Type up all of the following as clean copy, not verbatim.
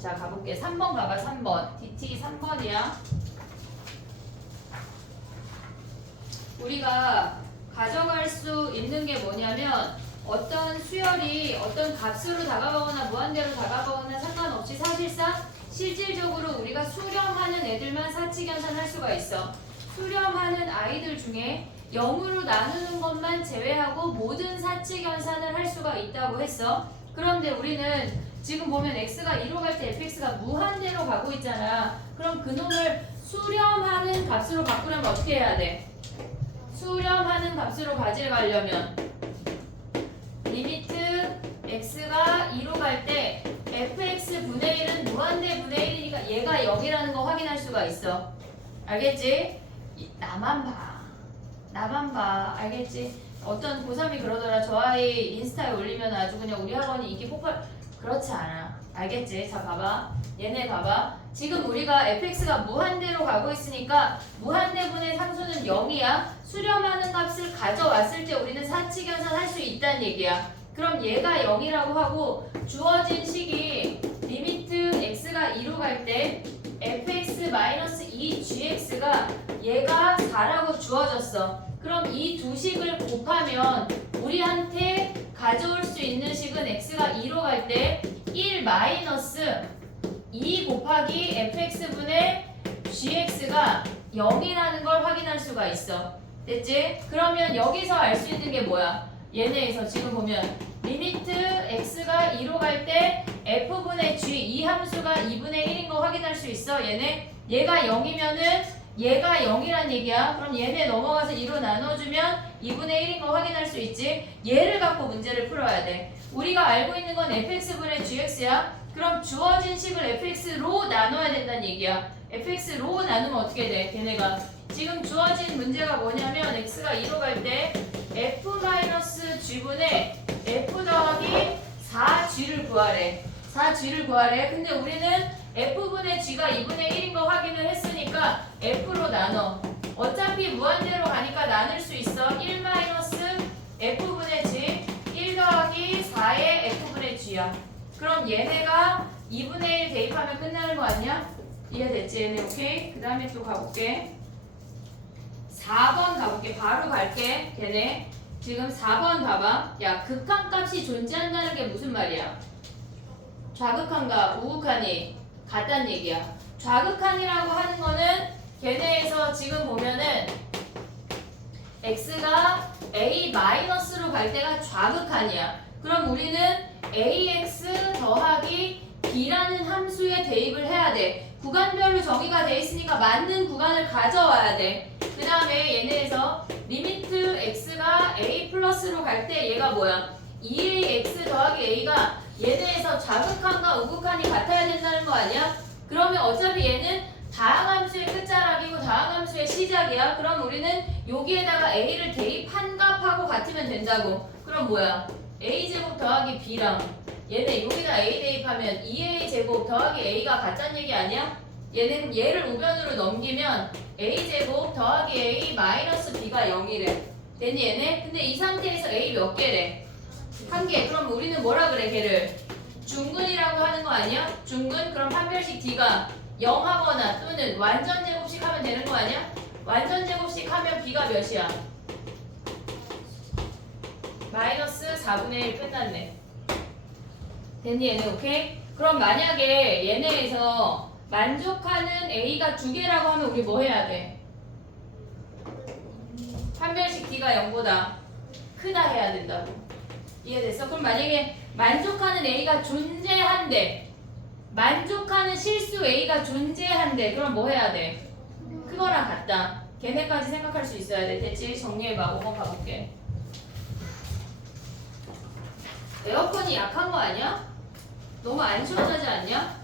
자, 가볼게. 3번 가봐, 3번. DT 3번이야. 우리가 가져갈 수 있는 게 뭐냐면 어떤 수열이 어떤 값으로 다가가거나 무한대로 다가가거나 상관없이 사실상 실질적으로 우리가 수렴하는 애들만 사칙연산할 수가 있어. 수렴하는 아이들 중에 0으로 나누는 것만 제외하고 모든 사칙연산을 할 수가 있다고 했어. 그런데 우리는 지금 보면 x가 2로 갈 때 fx가 무한대로 가고 있잖아. 그럼 그놈을 수렴하는 값으로 바꾸려면 어떻게 해야 돼? 수렴하는 값으로 가져가려면 리미트 x가 2로 갈 때 fx 분의 1은 무한대 분의 1이니까 얘가 0이라는 거 확인할 수가 있어. 알겠지? 나만 봐. 나만 봐. 알겠지? 어떤 고3이 그러더라. 저 아이 인스타에 올리면 아주 그냥 우리 학원이 인기 폭발. 그렇지 않아. 알겠지? 자, 봐봐. 얘네 봐봐. 지금 우리가 fx가 무한대로 가고 있으니까 무한대분의 상수는 0이야. 수렴하는 값을 가져왔을 때 우리는 사칙연산 할 수 있다는 얘기야. 그럼 얘가 0이라고 하고 주어진 식이 리미트 x가 2로 갈 때 fx-2gx가 얘가 4라고 주어졌어. 그럼 이 두 식을 곱하면 우리한테 가져올 수 있는 식은 x가 2로 갈 때 1-2 곱하기 fx분의 gx가 0이라는 걸 확인할 수가 있어. 됐지? 그러면 여기서 알 수 있는 게 뭐야? 얘네에서 지금 보면 리미트 x가 2로 갈 때 f분의 g 이 함수가 2분의 1인 거 확인할 수 있어. 얘네 얘가 0이면은 얘가 0이란 얘기야. 그럼 얘네 넘어가서 2로 나눠주면 2분의 1인 거 확인할 수 있지. 얘를 갖고 문제를 풀어야 돼. 우리가 알고 있는 건 fx분의 gx야. 그럼 주어진 식을 fx로 나눠야 된다는 얘기야. fx로 나누면 어떻게 돼? 걔네가 지금 주어진 문제가 뭐냐면 x가 2로 갈 때 f-g분의 f 더하기 4g를 구하래. 4g를 구하래. 근데 우리는 f분의 g가 2분의 1인 거 확인을 했으니까 f로 나눠. 어차피 무한대로 가니까 나눌 수 있어. 1-f분의 g 1 더하기 4의 f분의 g야. 그럼 얘네가 2분의 1 대입하면 끝나는 거 아니야? 이해됐지? 얘네 오케이? 그 다음에 또 가볼게. 4번 가볼게. 바로 갈게. 걔네 지금 4번 봐봐. 야, 극한값이 존재한다는 게 무슨 말이야? 좌극한과 우극한이 같다는 얘기야. 좌극한이라고 하는 거는 걔네에서 지금 보면은 x가 a-로 갈 때가 좌극한이야. 그럼 우리는 ax 더하기 b라는 함수에 대입을 해야 돼. 구간별로 정의가 돼 있으니까 맞는 구간을 가져와야 돼. 그 다음에 얘네에서 리미트 x가 a 플러스로 갈 때 얘가 뭐야? 2ax 더하기 a가 얘네에서 좌극한과 우극한이 같아야 된다는 거 아니야? 그러면 어차피 얘는 다항함수의 끝자락이고 다항함수의 시작이야. 그럼 우리는 여기에다가 a를 대입한 값하고 같으면 된다고. 그럼 뭐야? a제곱 더하기 b랑 얘네 여기다 a 대입하면 2a제곱 더하기 a가 같다는 얘기 아니야? 얘는 얘를 우변으로 넘기면 a제곱 더하기 a 마이너스 b가 0이래. 됐니 얘네? 근데 이 상태에서 a 몇 개래? 한 개. 그럼 우리는 뭐라 그래 걔를? 중근이라고 하는 거 아니야? 중근? 그럼 판별식 d가 0 하거나 또는 완전 제곱식 하면 되는 거 아니야? 완전 제곱식 하면 b가 몇이야? 마이너스 4분의 1 끝났네. 됐니 얘네 오케이? 그럼 만약에 얘네에서 만족하는 a가 2개라고 하면 우리 뭐 해야 돼? 판별식 d가 0보다 크다 해야 된다고. 이해됐어? 그럼 만약에 만족하는 a가 존재한대, 만족하는 실수 a가 존재한대, 그럼 뭐 해야 돼? 그거랑 같다. 걔네까지 생각할 수 있어야 돼. 됐지? 정리해봐. 5번 가볼게. 에어컨이 약한 거 아니야? 너무 안 시원하지 않냐?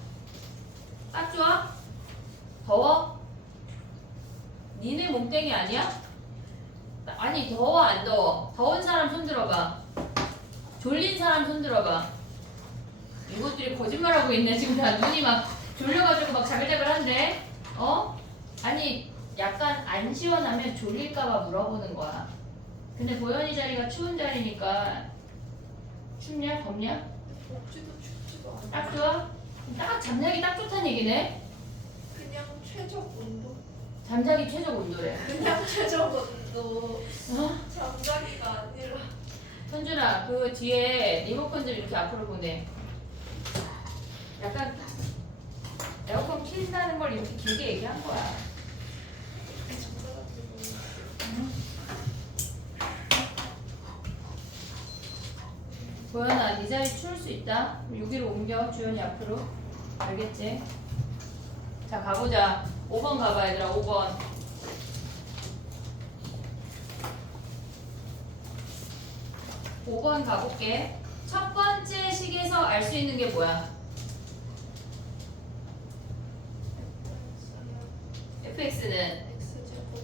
딱 좋아? 더워? 니네 몸땡이 아니야? 아니 더워 안 더워? 더운 사람 손 들어봐. 졸린 사람 손 들어봐. 이것들이 거짓말하고 있네. 지금 다 눈이 막 졸려가지고 막 자글자글한데? 어? 아니 약간 안 시원하면 졸릴까봐 물어보는 거야. 근데 보현이 자리가 추운 자리니까 춥냐? 덥냐? 덥지도 춥지도 않아. 딱 좋아? 딱 잠자기 딱 좋다는 얘기네. 그냥 최적 온도. 잠자기 최적 온도래. 그냥 최적 온도. 어? 잠자기가 아니라. 현준아, 그 뒤에 리모컨 좀 이렇게 앞으로 보내. 약간 에어컨 킨다는 걸 이렇게 길게 얘기한 거야. 보현아, 네 자리 추울 수 있다. 여기로 옮겨, 주연이 앞으로. 알겠지? 자, 가보자. 5번 가봐, 얘들아, 5번. 5번 가볼게. 첫 번째 식에서 알 수 있는 게 뭐야? fx는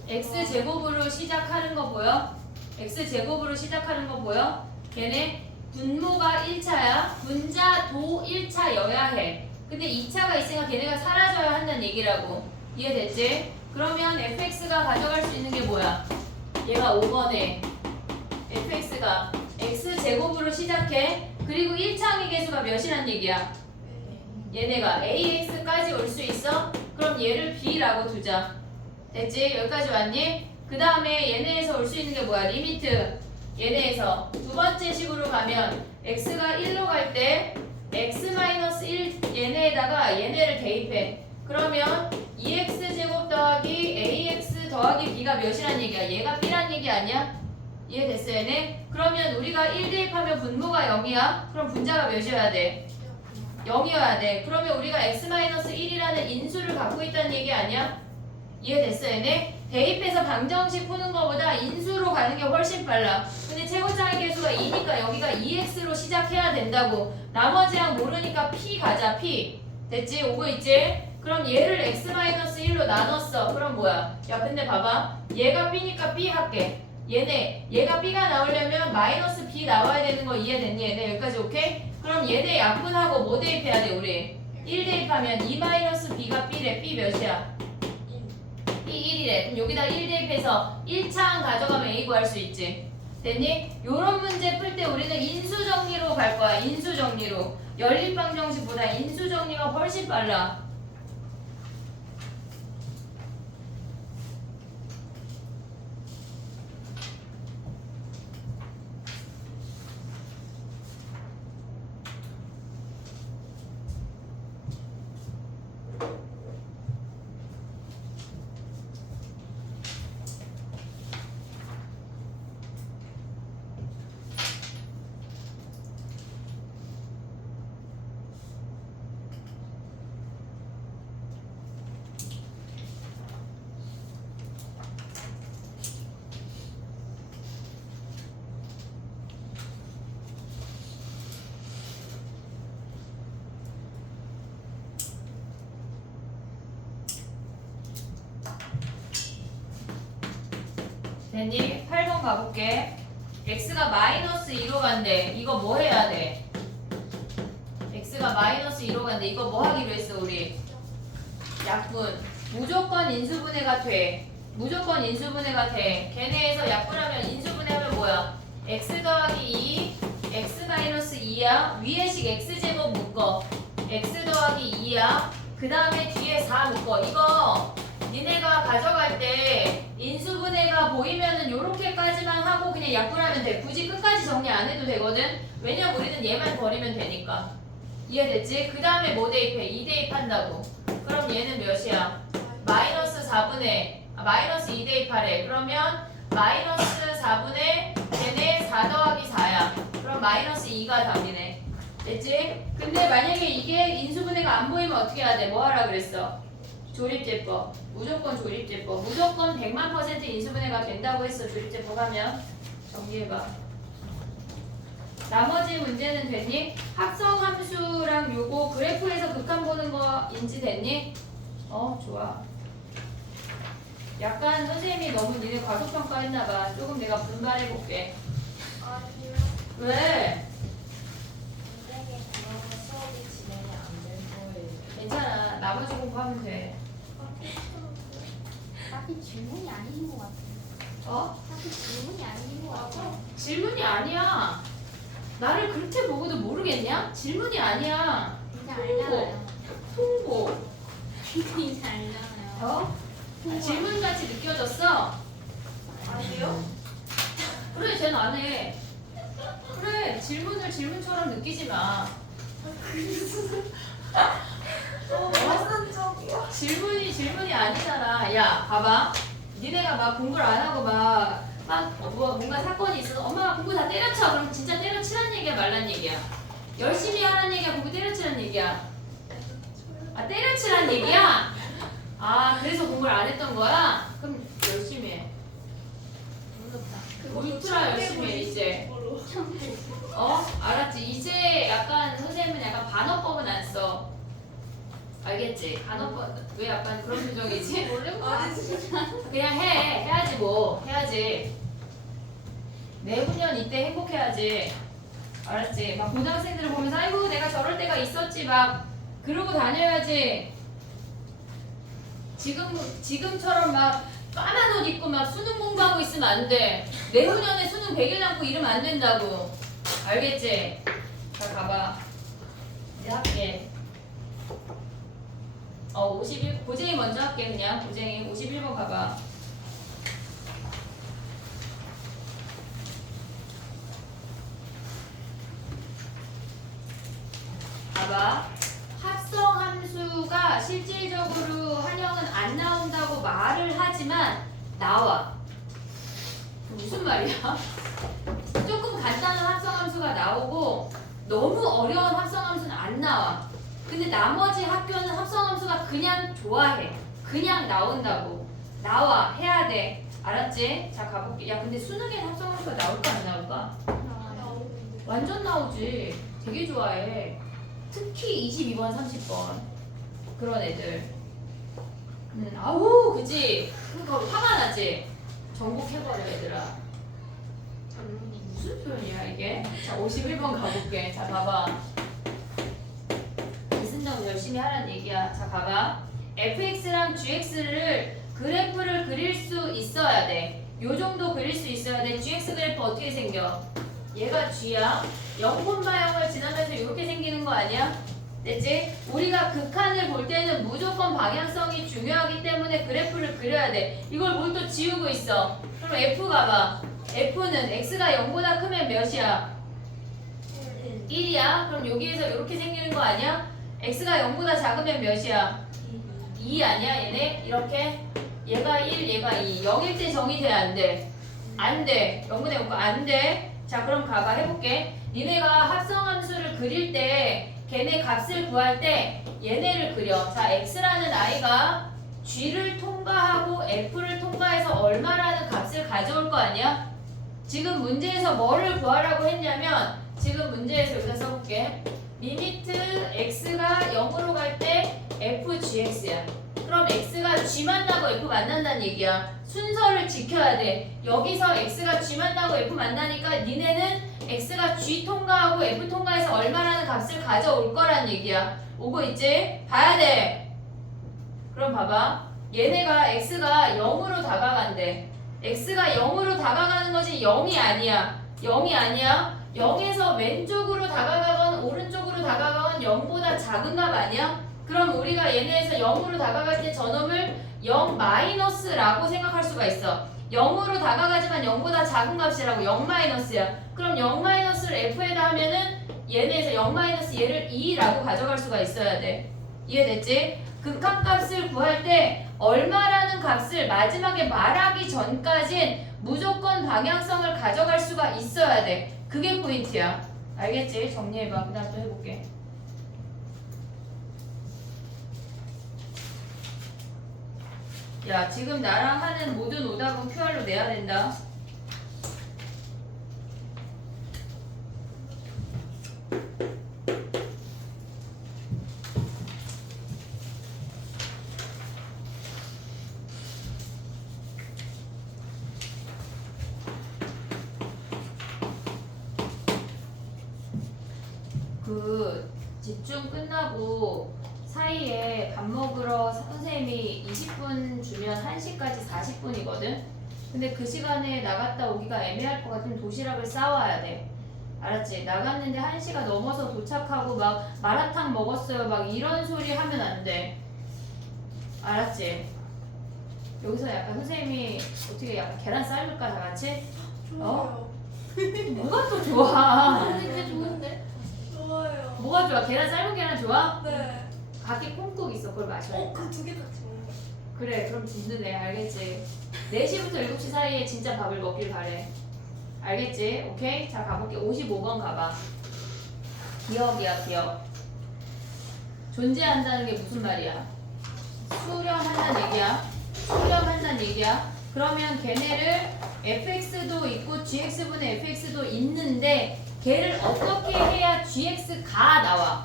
x제곱으로 시작하는 거 보여? x제곱으로 시작하는 거 보여? 걔네 분모가 1차야. 분자도 1차여야 해. 근데 2차가 있으니까 걔네가 사라져야 한다는 얘기라고. 이해됐지? 그러면 fx가 가져갈 수 있는 게 뭐야? 얘가 5번에 fx가 x제곱으로 시작해. 그리고 1차 항의계수가 몇이란 얘기야? 얘네가 ax까지 올 수 있어? 그럼 얘를 b라고 두자. 됐지? 여기까지 왔니? 그 다음에 얘네에서 올 수 있는 게 뭐야? 리미트. 얘네에서 두 번째 식으로 가면 x가 1로 갈 때 x-1 얘네에다가 얘네를 대입해. 그러면 2x제곱 더하기 ax 더하기 b가 몇이란 얘기야? 얘가 b란 얘기 아니야? 이해됐어 얘네? 그러면 우리가 1 대입하면 분모가 0이야? 그럼 분자가 몇이어야 돼? 0이어야 돼. 그러면 우리가 x-1이라는 인수를 갖고 있다는 얘기 아니야? 이해됐어 얘네? 대입해서 방정식 푸는 것보다 인수로 가는 게 훨씬 빨라. 근데 최고차의 계수가 2니까 여기가 2x로 시작해야 된다고. 나머지 항 모르니까 p 가자 p. 됐지? 오고 있지? 그럼 얘를 x-1로 나눴어. 그럼 뭐야? 야 근데 봐봐. 얘가 b니까 b 할게. 얘가 b가 나오려면 마이너스 b 나와야 되는 거 이해됐니? 얘네 여기까지 오케이? 그럼 얘네 약분하고 뭐 대입해야 돼 우리? 1 대입하면 2-b가 b래. b 몇이야? b 1이래. 그럼 여기다 1 대입해서 1차항 가져가면 a 구할 수 있지. 됐니? 요런 문제 풀 때 우리는 인수정리로 갈 거야. 인수정리로. 연립방정식보다 인수정리가 훨씬 빨라. 됐니? 8번 가볼게. x가 마이너스 2로 간대. 이거 뭐 해야 돼? x가 마이너스 2로 간대. 이거 뭐 하기로 했어 우리? 약분. 무조건 인수분해가 돼. 무조건 인수분해가 돼. 걔네에서 약분하면 인수분해하면 뭐야? x 더하기 2, x 마이너스 2야. 위에식 x제곱 묶어. x 더하기 2야. 그 다음에 뒤에 4 묶어. 이거 니네가 가져갈 때 인수분해가 보이면은 요렇게까지만 하고 그냥 약분하면 돼. 굳이 끝까지 정리 안 해도 되거든. 왜냐면 우리는 얘만 버리면 되니까. 이해됐지? 그 다음에 뭐 대입해? 2 대입한다고. 그럼 얘는 몇이야? 마이너스 4분의 마이너스 2 대입하래. 그러면 마이너스 4분의 얘네 4 더하기 4야. 그럼 마이너스 2가 답이네. 됐지? 근데 만약에 이게 인수분해가 안 보이면 어떻게 해야 돼? 뭐 하라 그랬어? 조립제법. 무조건 조립제법. 무조건 100만% 인수분해가 된다고 했어. 조립제법 하면. 정리해봐. 나머지 문제는 됐니? 합성함수랑 요거 그래프에서 극한 보는 거 인지 됐니? 좋아. 약간 선생님이 너무 니네 과소평가 했나봐. 조금 내가 분발해볼게. 아니요. 왜? 선생님 그러면 수업이 진행이 안 될 거예요. 괜찮아. 나머지 공부하면 돼. 딱히 질문이 아닌 것 같아요. 딱히 질문이 아닌 것 같아요. 질문이 아니야. 나를 그렇게 보고도 모르겠냐? 질문이 아니야. 이제 홍보. 알잖아요. 통보. 굉장히 잘 알잖아요. 어? 질문같이 느껴졌어? 아니요? 그래, 쟤는 안 해. 그래, 질문을 질문처럼 느끼지 마. 무슨 적이야? 질문이 아니잖아. 야, 봐봐. 니네가 막 공부를 안 하고 뭔가 사건이 있어서 엄마가 공부 다 때려쳐. 그럼 진짜 때려치란 얘기야, 말란 얘기야? 열심히 하란 얘기야, 공부 때려치란 얘기야? 아, 때려치란 얘기야? 아, 그래서 공부를 안 했던 거야? 그럼 열심히 해. 울트라 열심히 해, 이제. 알았지? 이제 약간 선생님은 약간 반어법은 안 써. 알겠지? 반어법 왜 약간 그런 표정이지? 그냥 해야지 뭐 해야지. 내후년 이때 행복해야지. 알았지? 막 고등학생들을 보면서 아이고 내가 저럴 때가 있었지 막 그러고 다녀야지. 지금처럼 막 까만 옷 입고 막 수능 공부하고 있으면 안 돼. 내후년에 수능 100일 남고 이러면 안 된다고. 알겠지? 자 가봐. 이제 할게. 51 고쟁이 먼저 할게. 그냥 고쟁이 51번 가봐. 봐봐. 합성함수가 실질적으로 한영은 안 나온다고 말을 하지만 나와. 무슨 말이야? 조금 간단한 합성함수가 나오고 너무 어려운 합성함수는 안 나와. 근데 나머지 학교는 합성함수가 그냥 좋아해. 그냥 나온다고. 나와. 해야 돼. 알았지? 자 가볼게. 야 근데 수능에 합성함수가 나올까 안 나올까? 완전 나오지. 되게 좋아해. 특히 22번, 30번 그런 애들. 아우 그지? 그거 화가 나지? 정복해버려 얘들아. 무슨 표현이야 이게? 자 51번 가볼게. 자 봐봐. 이승정 열심히 하라는 얘기야. 자 봐봐. fx랑 gx를 그래프를 그릴 수 있어야 돼. 요 정도 그릴 수 있어야 돼. gx 그래프 어떻게 생겨? 얘가 g야. 0,0을 지나면서 이렇게 생기는 거 아니야? 됐지? 우리가 극한을 볼 때는 무조건 방향성이 중요하기 때문에 그래프를 그려야 돼. 이걸 뭘 또 지우고 있어. 그럼 f 가봐. f는 x가 0보다 크면 몇이야? 1이야. 그럼 여기에서 이렇게 생기는 거 아니야? x가 0보다 작으면 몇이야? 2 아니야 얘네? 이렇게? 얘가 1, 얘가 2. 0일 때 정의돼 안 돼? 안 돼. 0분의 5가 안 돼. 자 그럼 가봐 해볼게. 니네가 합성함수를 그릴 때 걔네 값을 구할 때 얘네를 그려. 자 x라는 아이가 g를 통과하고 f를 통과해서 얼마라는 값을 가져올 거 아니야? 지금 문제에서 뭐를 구하라고 했냐면 지금 문제에서 여기다 써볼게. 리미트 x가 0으로 갈 때 fgx야. 그럼 x가 g 만나고 f 만난다는 얘기야. 순서를 지켜야 돼. 여기서 x가 g 만나고 f 만나니까 니네는 x가 g 통과하고 f 통과해서 얼마라는 값을 가져올 거란 얘기야. 오고 있지? 봐야 돼. 그럼 봐봐. 얘네가 x가 0으로 다가간대. x가 0으로 다가가는 것이 0이 아니야. 0이 아니야. 0에서 왼쪽으로 다가가건 오른쪽으로 다가가건 0보다 작은 값 아니야? 그럼 우리가 얘네에서 0으로 다가갈 때 저놈을 0 마이너스라고 생각할 수가 있어. 0으로 다가가지만 0보다 작은 값이라고 0 마이너스야. 그럼 0 마이너스를 f에다 하면은 얘네에서 0 마이너스 얘를 2라고 가져갈 수가 있어야 돼. 이해됐지? 극한값을 구할 때 얼마라는 값을 마지막에 말하기 전까진 무조건 방향성을 가져갈 수가 있어야 돼. 그게 포인트야. 알겠지? 정리해봐. 그 다음 또 해볼게. 야 지금 나랑 하는 모든 오답은 QR로 내야 된다. 그 집중 끝나고 사이에 밥 먹으러 선생님이 20분 주면 1시까지 40분이거든? 근데 그 시간에 나갔다 오기가 애매할 것 같으면 도시락을 싸와야 돼. 알았지? 나갔는데 1시가 넘어서 도착하고 막 마라탕 먹었어요. 막 이런 소리 하면 안 돼. 알았지? 여기서 약간 선생님이 어떻게 약간 계란 삶을까 다 같이? 좋아요. 뭐가 또 좋아? 근데 그게 좋은데? 좋아요. 뭐가 좋아? 계란 삶은 계란 좋아? 네. 밖에 콩국 있어. 그걸 마셔. 그 두 개 다 좋은 거. 그래 그럼 든든해. 알겠지? 4시부터 7시 사이에 진짜 밥을 먹길 바래. 알겠지? 오케이? 자 가볼게. 55번 가봐. 기억이야 기억. 존재한다는 게 무슨 말이야? 수렴한다는 얘기야. 수렴한다는 얘기야. 그러면 걔네를 fx도 있고 gx분의 fx도 있는데 걔를 어떻게 해야 gx가 나와?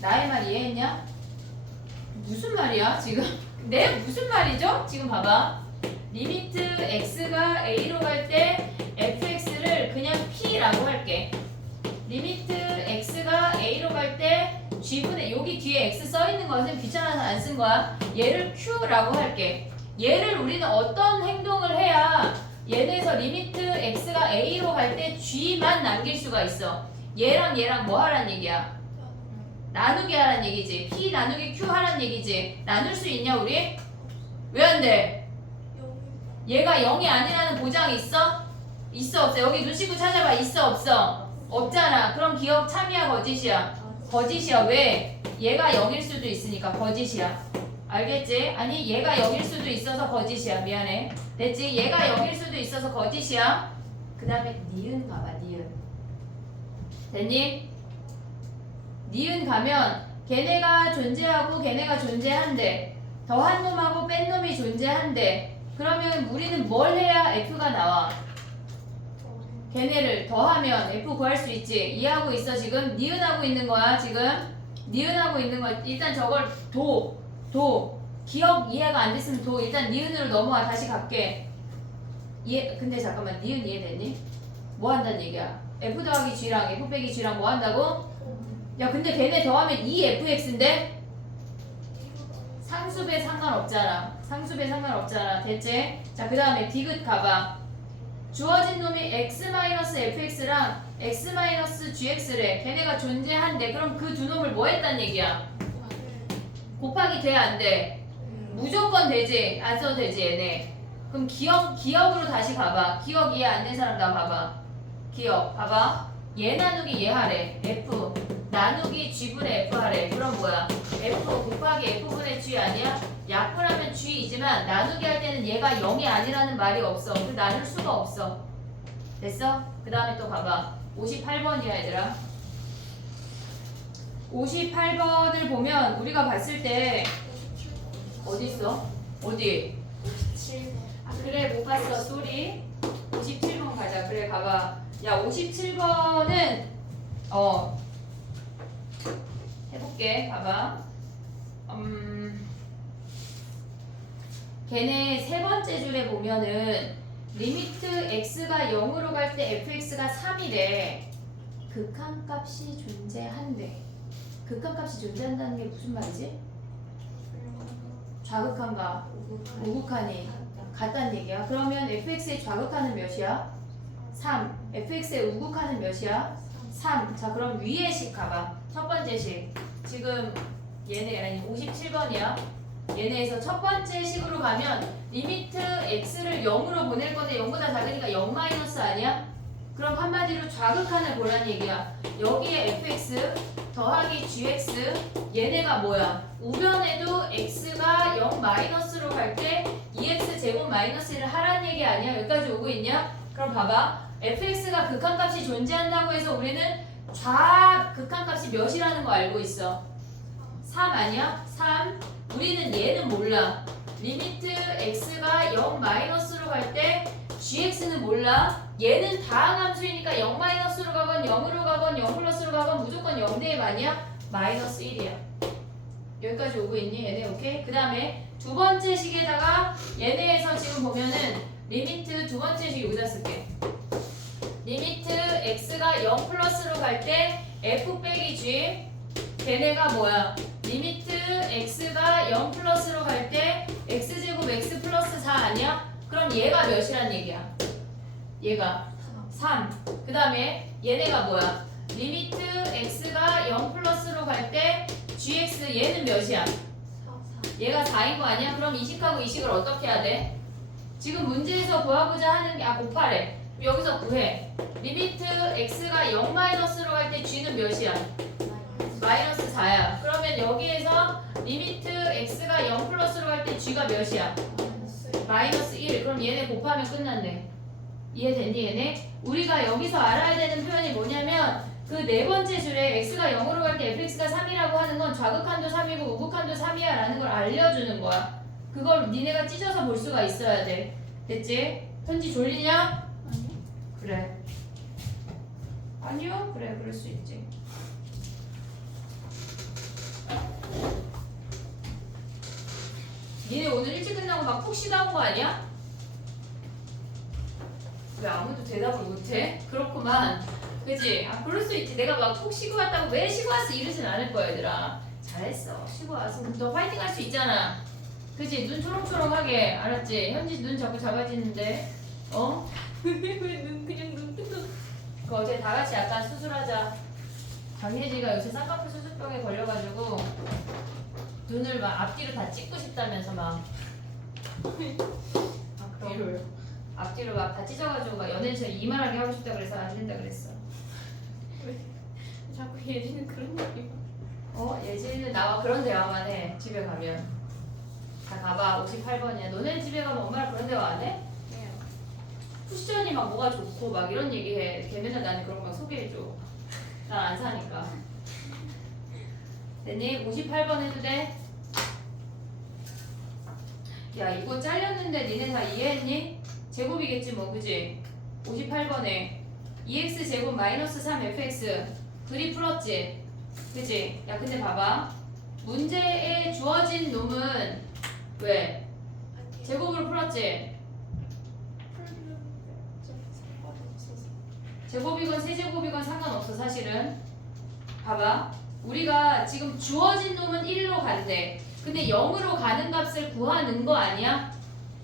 나의 말 이해했냐? 무슨 말이야 지금? 내 무슨 말이죠? 지금 봐봐. 리미트 x가 a로 갈 때 fx를 그냥 p라고 할게. 리미트 x가 a로 갈 때 g분의 여기 뒤에 x 써있는 것은 귀찮아서 안 쓴 거야. 얘를 q라고 할게. 얘를 우리는 어떤 행동을 해야 얘네에서 리미트 x가 a로 갈 때 g만 남길 수가 있어. 얘랑 얘랑 뭐 하란 얘기야? 나누기 하란 얘기지. p 나누기 q 하란 얘기지. 나눌 수 있냐 우리? 왜 안 돼? 얘가 0이 아니라는 보장이 있어? 있어 없어? 여기 눈 씻고 찾아봐. 있어 없어? 없잖아. 그럼 기억 참이야 거짓이야? 거짓이야. 왜? 얘가 0일 수도 있으니까 거짓이야. 알겠지? 아니 얘가 0일 수도 있어서 거짓이야. 미안해. 됐지? 얘가 0일 수도 있어서 거짓이야. 그 다음에 니은 봐봐. 니은. 됐니? 니은 가면 걔네가 존재하고 걔네가 존재한대. 더한 놈하고 뺀 놈이 존재한대. 그러면 우리는 뭘 해야 F가 나와? 걔네를 더하면 F 구할 수 있지. 이해하고 있어 지금? 니은하고 있는 거야 지금? 니은하고 있는 거야. 일단 저걸 도 기억 이해가 안 됐으면 도 일단 니은으로 넘어와. 다시 갈게. 근데 잠깐만 니은 이해됐니? 뭐 한다는 얘기야? F 더하기 G랑 F 빼기 G랑 뭐 한다고? 야 근데 걔네 더하면 2fx인데? 상수배 상관없잖아. 상수배 상관없잖아. 됐지? 자 그 다음에 디귿 가봐. 주어진 놈이 x-fx랑 x-gx래. 걔네가 존재한대. 그럼 그 두 놈을 뭐 했단 얘기야? 곱하기 돼 안 돼? 무조건 되지. 안 써도 되지 얘네. 그럼 기억으로 다시 가봐. 기억 이해 안 된 사람 나 봐봐. 기억 봐봐. 얘 나누기 얘 하래. f 나누기 g분의 f 하래. 그럼 뭐야? f 곱하기 f분의 g 아니야? 약분하면 g이지만 나누기 할 때는 얘가 0이 아니라는 말이 없어. 그 나눌 수가 없어. 됐어? 그 다음에 또 가봐. 58번이야 얘들아. 58번을 보면 우리가 봤을 때 어디 있어? 어디? 7번. 아 그래 못 봤어. 쏘리. 57번 가자. 그래 가봐. 야 57번은 해볼게. 봐봐. 걔네 세 번째 줄에 보면은 리미트 x가 0으로 갈 때 fx가 3이래. 극한값이 존재한대. 극한값이 존재한다는 게 무슨 말이지? 좌극한과 우극한이 같다는 얘기야. 그러면 fx의 좌극한은 몇이야? 3. fx의 우극한은 몇이야? 3. 자 그럼 위에 식 가봐. 첫 번째 식. 지금 얘네 아니 57번이야. 얘네에서 첫 번째 식으로 가면 리미트 x를 0으로 보낼 건데 0보다 작으니까 0 마이너스 아니야? 그럼 한마디로 좌극한을 보란 얘기야. 여기에 fx 더하기 gx 얘네가 뭐야? 우변에도 x가 0 마이너스로 갈 때 2x 제곱 마이너스 1을 하라는 얘기 아니야? 여기까지 오고 있냐? 그럼 봐봐. fx가 극한값이 존재한다고 해서 우리는 좌극한값이 몇이라는 거 알고 있어. 3 아니야? 3. 우리는 얘는 몰라. 리미트 x가 0 마이너스로 갈 때 gx는 몰라. 얘는 다항함수이니까 0 마이너스로 가건 0으로 가건 0 플러스로 가건 무조건 0대입 아니야? 마이너스 1이야. 여기까지 오고 있니? 얘네 오케이? 그 다음에 두 번째 식에다가 얘네에서 지금 보면은 리미트 두 번째 식 여기다 쓸게. 리미트 x가 0 플러스로 갈 때 f 빼기 g 걔네가 뭐야? 리미트 x가 0 플러스로 갈 때 x제곱 x 플러스 4 아니야? 그럼 얘가 몇이란 얘기야? 얘가 3. 그 다음에 얘네가 뭐야? 리미트 x가 0 플러스로 갈 때 gx 얘는 몇이야? 얘가 4인 거 아니야? 그럼 이식하고 이식을 어떻게 해야 돼? 지금 문제에서 구하고자 하는 게 곱하래. 여기서 구해. 리미트 x가 0 마이너스로 갈 때 g는 몇이야? 마이너스 4야. 그러면 여기에서 리미트 x가 0 플러스로 갈 때 g가 몇이야? 마이너스 1. 그럼 얘네 곱하면 끝났네. 이해됐니 얘네? 우리가 여기서 알아야 되는 표현이 뭐냐면 그 네 번째 줄에 x가 0으로 갈 때 fx가 3이라고 하는 건 좌극한도 3이고 우극한도 3이야 라는 걸 알려주는 거야. 그걸 니네가 찢어서 볼 수가 있어야 돼. 됐지? 현지 졸리냐? 아니요. 그래. 아니요? 그래 그럴 수 있지. 니네 오늘 일찍 끝나고 막 푹 쉬다 온 거 아니야? 왜 아무도 대답을 못해? 그렇구만. 그치? 아 그럴 수 있지. 내가 막 푹 쉬고 왔다고 왜 쉬고 왔어 이러진 않을 거야 얘들아. 잘했어. 쉬고 와서 너 파이팅 할 수 있잖아. 그치? 눈 초롱초롱하게. 알았지? 현지 눈 자꾸 작아지는데 어? 왜 그냥 눈 뜨고. 그 어제 다 같이 약간 수술하자. 강예지가 요새 쌍꺼풀 수술병에 걸려가지고 눈을 막 앞뒤로 다 찍고 싶다면서 막 앞뒤로 막 다 찢어가지고 막 연예인처럼 이만하게 하고 싶다 그래서 안 된다 그랬어. 자꾸 예리는 그런 얘기. 예지는 나와 그런 대화만 해. 집에 가면 다 가봐. 58번이야. 너네 집에 가면 엄마랑 그런 대화 안 해? 네요. 쿠션이 막 뭐가 좋고 막 이런 얘기해. 걔 맨날 나한테 그런 거 소개해줘. 난 안 사니까. 됐니? 58번 해도 돼? 야 이거 잘렸는데 니네 다 이해했니? 제곱이겠지 뭐 그지? 58번에 2x 제곱 마이너스 3fx 글이 풀었지? 그지? 야 근데 봐봐 문제에 주어진 놈은 왜? 제곱으로 풀었지? 제곱이건 세제곱이건 상관없어 사실은. 봐봐 우리가 지금 주어진 놈은 1로 간대. 근데 0으로 가는 값을 구하는 거 아니야?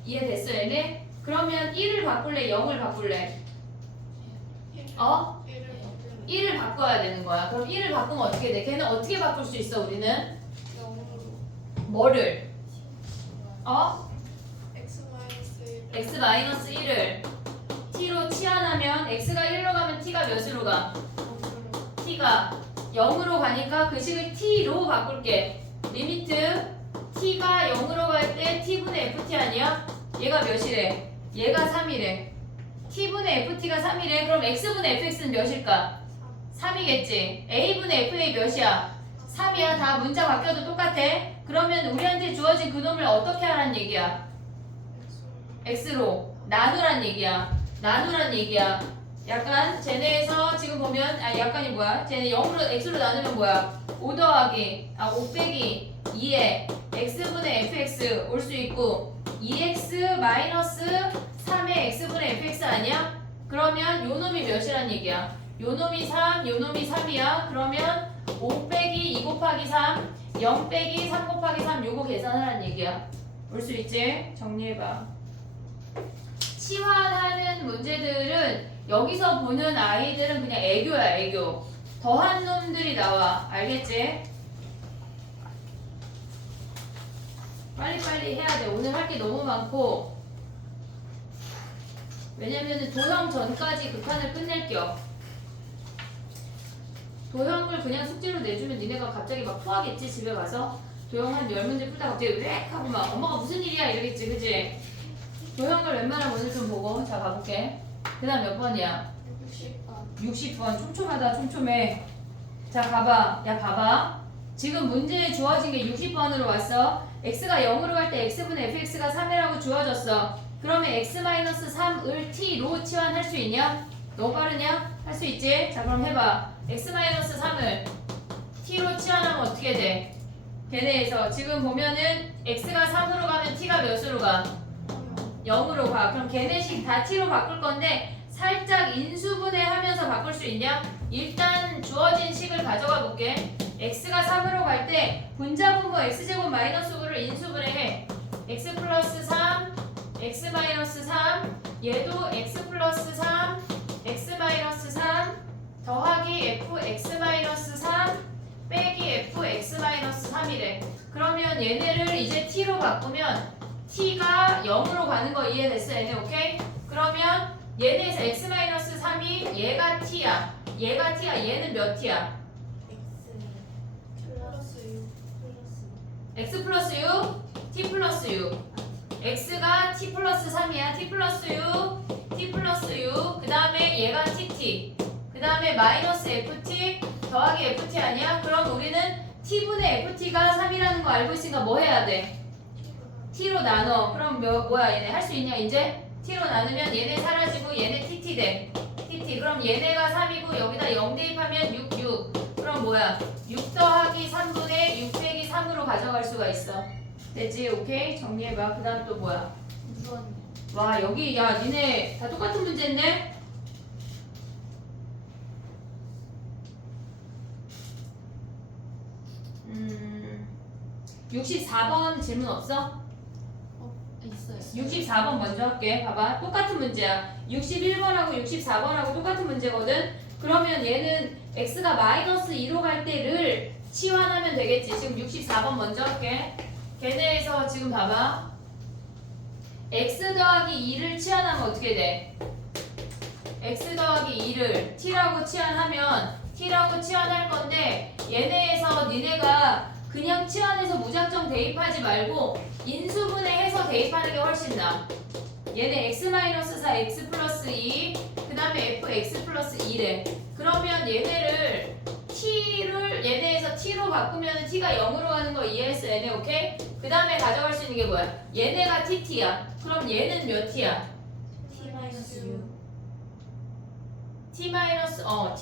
이해됐어 얘네? 그러면 1을 바꿀래 0을 바꿀래? 1을 바꿔야 되는 거야. 그럼 1을 바꾸면 어떻게 돼? 걔는 어떻게 바꿀 수 있어 우리는? 뭐를? x-1을 t로 치환하면 x가 1로 가면 t가 몇으로 가? t가 0으로 가니까 그 식을 t로 바꿀게. 리미트 t가 0으로 갈 때 t분의 ft 아니야? 얘가 몇이래? 얘가 3이래. t분의 ft가 3이래. 그럼 x분의 fx는 몇일까? 3이겠지. a분의 fa 몇이야? 3이야. 다 문자 바뀌어도 똑같아. 그러면 우리한테 주어진 그놈을 어떻게 하란 얘기야? x로 나누란 얘기야. 나누란 얘기야. 약간 쟤네에서 지금 보면 약간이 뭐야? 쟤네 0으로 x로 나누면 뭐야? 5 빼기 2에 x분의 fx 올 수 있고 2x 마이너스 3의 x분의 fx 아니야? 그러면 요 놈이 몇이란 얘기야? 요 놈이 3, 요 놈이 3이야. 그러면 5 빼기 2 곱하기 3, 0 빼기 3 곱하기 3 요거 계산하란 얘기야. 올 수 있지? 정리해봐. 치환하는 문제들은 여기서 보는 아이들은 그냥 애교야 애교. 더한 놈들이 나와. 알겠지? 빨리빨리 해야 돼. 오늘 할 게 너무 많고 왜냐면은 도형 전까지 극한을 끝낼 겸 도형을 그냥 숙제로 내주면 니네가 갑자기 막 토하겠지 집에 가서 도형 한 10문제 풀다가 갑자기 웩 하고 막 엄마가 무슨 일이야 이러겠지 그치? 도형을 웬만하면 오늘 좀 보고 자 가볼게. 그 다음 몇 번이야? 60번. 촘촘하다 촘촘해. 자 가봐. 야 봐봐. 지금 문제에 주어진 게 60번으로 왔어. x가 0으로 갈 때 x분의 fx가 3이라고 주어졌어. 그러면 x-3을 t로 치환할 수 있냐? 너무 빠르냐? 할 수 있지? 자 그럼 해봐. x-3을 t로 치환하면 어떻게 돼? 걔네에서 지금 보면은 x가 3으로 가면 t가 몇으로 가? 0으로 가. 그럼 걔네식 다 t로 바꿀 건데 살짝 인수분해 하면서 바꿀 수 있냐? 일단 주어진 식을 가져가 볼게. x가 3으로 갈 때 분자분모 x제곱 마이너스 5를 인수분해해. x 플러스 3, x 마이너스 3, 얘도 x 플러스 3, x-3 더하기 fx-3 빼기 fx-3이래. 그러면 얘네를 이제 t로 바꾸면 t가 0으로 가는 거 이해됐어? 얘네 오케이? 그러면 얘네에서 x-3이 얘가 t야. 얘가 t야. 얘는 몇 t야? X 플러스 6 플러스 x 플러스 6, t 플러스 6. x가 t 플러스 3이야. t 플러스 6, t 플러스 6. 그 다음에 얘가 tt. 그 다음에 마이너스 ft 더하기 ft 아니야? 그럼 우리는 t분의 ft가 3이라는 거 알고 있으니까 뭐 해야 돼? t로 나눠. 그럼 뭐야 얘네 할 수 있냐 이제? t로 나누면 얘네 사라지고 얘네 tt 돼. tt. 그럼 얘네가 3이고 여기다 0 대입하면 6, 6. 그럼 뭐야? 6 더하기 3분의 6 빼기 3으로 가져갈 수가 있어. 되지? 오케이? 정리해봐. 그 다음 또 뭐야? 무언. 와 여기 야 니네 다 똑같은 문제인데? 64번 질문 없어? 있어요. 64번 먼저 할게. 봐봐. 똑같은 문제야. 61번하고 64번하고 똑같은 문제거든? 그러면 얘는 x가 마이너스 2로 갈 때를 치환하면 되겠지. 지금 64번 먼저 할게. 걔네에서 지금 봐봐. x 더하기 2를 치환하면 어떻게 돼? x 더하기 2를 t라고 치환하면 t라고 치환할 건데 얘네에서 니네가 그냥 치환해서 무작정 대입하지 말고 인수분해해서 대입하는 게 훨씬 나아. 얘네 x-4 x 플러스 2, 그 다음에 fx 플러스 2래. 그러면 얘네를 t를 얘네에서 t로 바꾸면 t가 0으로 가는 거 이해했어? 얘네 오케이? 그 다음에 가져갈 수 있는 게 뭐야? 얘네가 tt야. 그럼 얘는 몇 t야? T 마이너스 6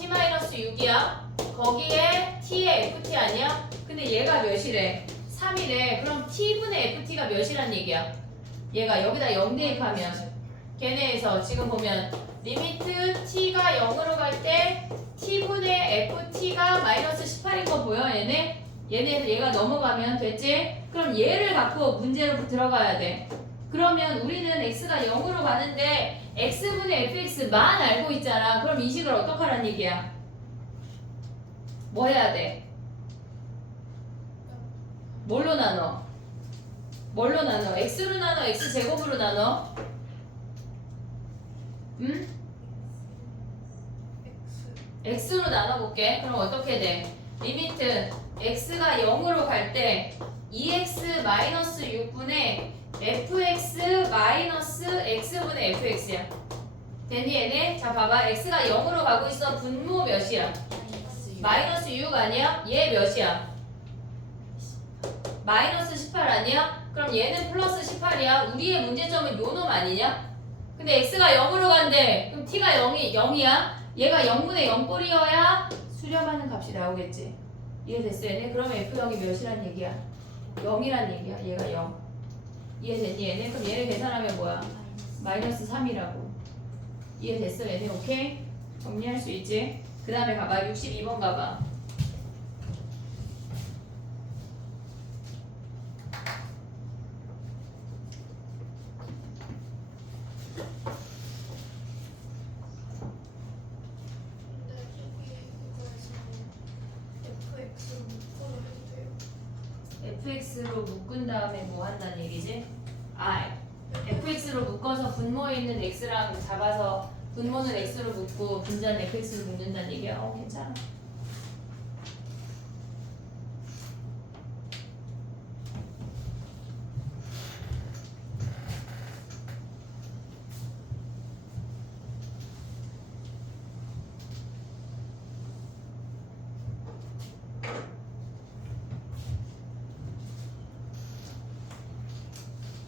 t-6이야. 거기에 t의 ft 아니야? 근데 얘가 몇이래? 3이래. 그럼 t분의 ft가 몇이란 얘기야? 얘가 여기다 0 대입하면 걔네에서 지금 보면 리미트 t가 0으로 갈 때 t분의 ft가 마이너스 18인 거 보여 얘네? 얘네에서 얘가 넘어가면 됐지? 그럼 얘를 갖고 문제로 들어가야 돼. 그러면 우리는 x가 0으로 가는데 x분의 fx만 알고 있잖아. 그럼 이 식을 어떡하란 얘기야? 뭐 해야 돼? 뭘로 나눠? 뭘로 나눠? x로 나눠? x제곱으로 나눠? 응? X x로 나눠볼게. 그럼 어떻게 돼? 리미트 x가 0으로 갈 때 2x-6분의 fx 마이너스 x분의 fx야. 됐니 얘네? 자 봐봐. x가 0으로 가고 있어. 분모 몇이야? 마이너스 6 아니야? 얘 몇이야? 마이너스 18 아니야? 그럼 얘는 플러스 18이야. 우리의 문제점은 요 놈 아니냐? 근데 x가 0으로 간대. 그럼 t가 0이야. 얘가 0분의 0꼴이어야 수렴하는 값이 나오겠지. 이해됐어 얘네? 그러면 f0이 몇이란 얘기야? 0이란 얘기야. 얘가 0. 이해됐니 얘네? 그럼 얘를 계산하면 뭐야? 마이너스 3이라고. 이해됐어 얘네? 오케이? 정리할 수 있지? 그 다음에 가봐. 62번 가봐. 근데 여기 이거에서 FX로 묶어도 해도 돼요? fx로 묶은 다음에 뭐 한다는 얘기지? fx로 묶어서 분모에 있는 x랑 잡아서 분모는 x로 묶고 분자는 fx로 묶는다는 얘기야. 괜찮아.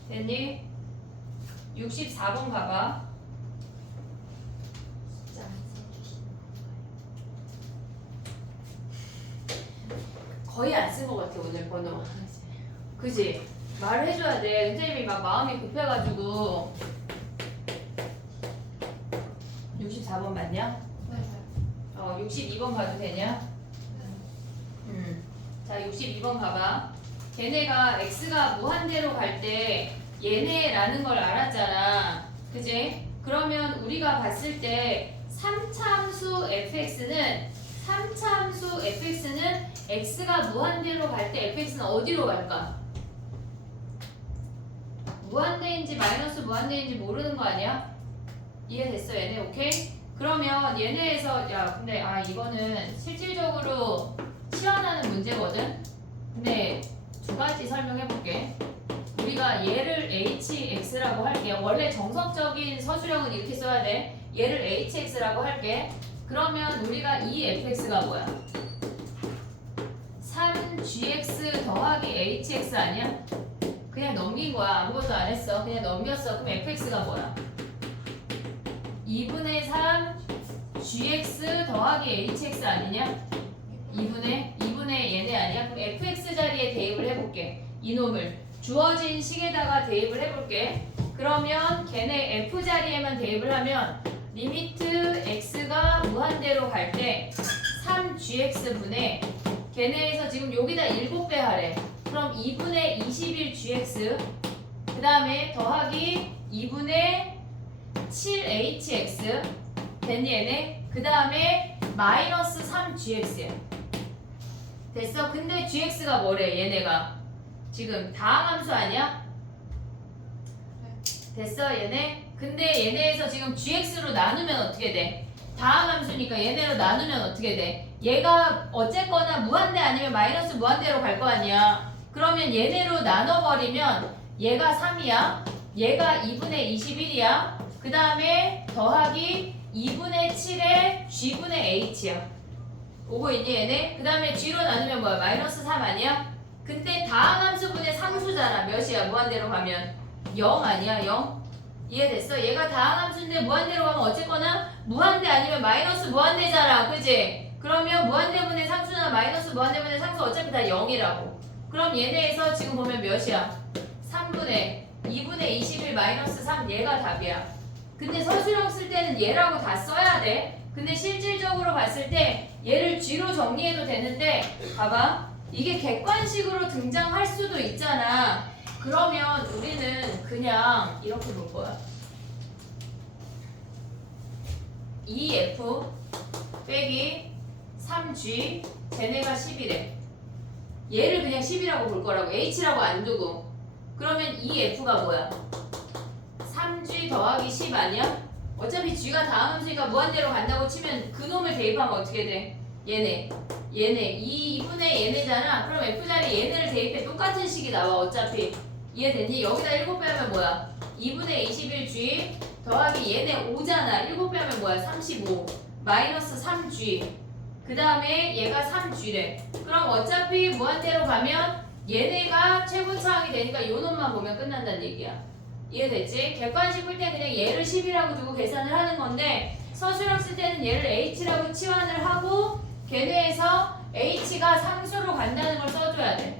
됐니? 64번 가봐. 진짜 안 써주시는 거의 안 쓴 것 같아 오늘 번호. 그지? 말을 해줘야 돼. 선생님이 막 마음이 급해가지고. 64번 맞냐? 네. 62번 가도 되냐? 자 62번 가봐. 걔네가 x가 무한대로 갈 때 얘네라는 걸 알았잖아. 그지? 그러면 우리가 봤을 때 3참수 fx는 x가 무한대로 갈 때 fx는 어디로 갈까? 무한대인지 마이너스 무한대인지 모르는 거 아니야? 이해됐어 얘네? 오케이? 그러면 얘네에서 야 근데 이거는 실질적으로 치환하는 문제거든? 근데 두 가지 설명해 볼게. 우리가 얘를 hx라고 할게. 원래 정석적인 서술형은 이렇게 써야 돼. 얘를 hx라고 할게. 그러면 우리가 이 fx가 뭐야? 3gx 더하기 hx 아니야? 그냥 넘긴 거야. 아무것도 안 했어. 그냥 넘겼어. 그럼 fx가 뭐야? 2분의 3 gx 더하기 hx 아니냐? 2분의 얘네 아니야? 그럼 fx 자리에 대입을 해볼게. 이놈을 주어진 식에다가 대입을 해볼게. 그러면 걔네 f 자리에만 대입을 하면 리미트 x가 무한대로 갈 때 3gx분의 걔네에서 지금 여기다 7배 하래. 그럼 2분의 21gx 그 다음에 더하기 2분의 7hx 됐니 얘네? 그 다음에 마이너스 3gx야. 됐어? 근데 gx가 뭐래 얘네가? 지금 다항함수 아니야? 됐어 얘네? 근데 얘네에서 지금 gx로 나누면 어떻게 돼? 다항함수니까 얘네로 나누면 어떻게 돼? 얘가 어쨌거나 무한대 아니면 마이너스 무한대로 갈 거 아니야. 그러면 얘네로 나눠버리면 얘가 3이야. 얘가 2분의 21이야. 그 다음에 더하기 2분의 7에 g분의 h야. 오고 있니 얘네? 그 다음에 g로 나누면 뭐야? 마이너스 3 아니야? 근데 다항함수분의 상수잖아. 몇이야? 무한대로 가면 0 아니야? 0? 이해됐어? 얘가 다항함수인데 무한대로 가면 어쨌거나 무한대 아니면 마이너스 무한대잖아. 그지? 그러면 무한대분의 상수나 마이너스 무한대분의 상수 어차피 다 0이라고. 그럼 얘네에서 지금 보면 몇이야? 3분의 2분의 21 마이너스 3 얘가 답이야. 근데 서술형 쓸 때는 얘라고 다 써야 돼. 근데 실질적으로 봤을 때 얘를 g로 정리해도 되는데 봐봐. 이게 객관식으로 등장할 수도 있잖아. 그러면 우리는 그냥 이렇게 볼 거야. 2f 빼기 3g 쟤네가 10이래. 얘를 그냥 10이라고 볼 거라고. h라고 안 두고. 그러면 2f가 뭐야? 3g 더하기 10 아니야? 어차피 g가 다항함수니까 무한대로 간다고 치면 그놈을 대입하면 어떻게 돼? 얘네 2분의 얘네잖아. 그럼 f자리 얘네를 대입해 똑같은 식이 나와 어차피. 이해됐니? 여기다 7 빼면 뭐야? 2분의 21g 더하기 얘네 5잖아. 7 빼면 뭐야? 35 마이너스 3g 그 다음에 얘가 3g래. 그럼 어차피 무한대로 가면 얘네가 최고차항이 되니까 요 놈만 보면 끝난다는 얘기야. 이해됐지? 객관식 풀 때 그냥 얘를 10이라고 두고 계산을 하는 건데 서술형 쓸 때는 얘를 h라고 치환을 하고 걔네에서 h가 상수로 간다는 걸 써줘야 돼.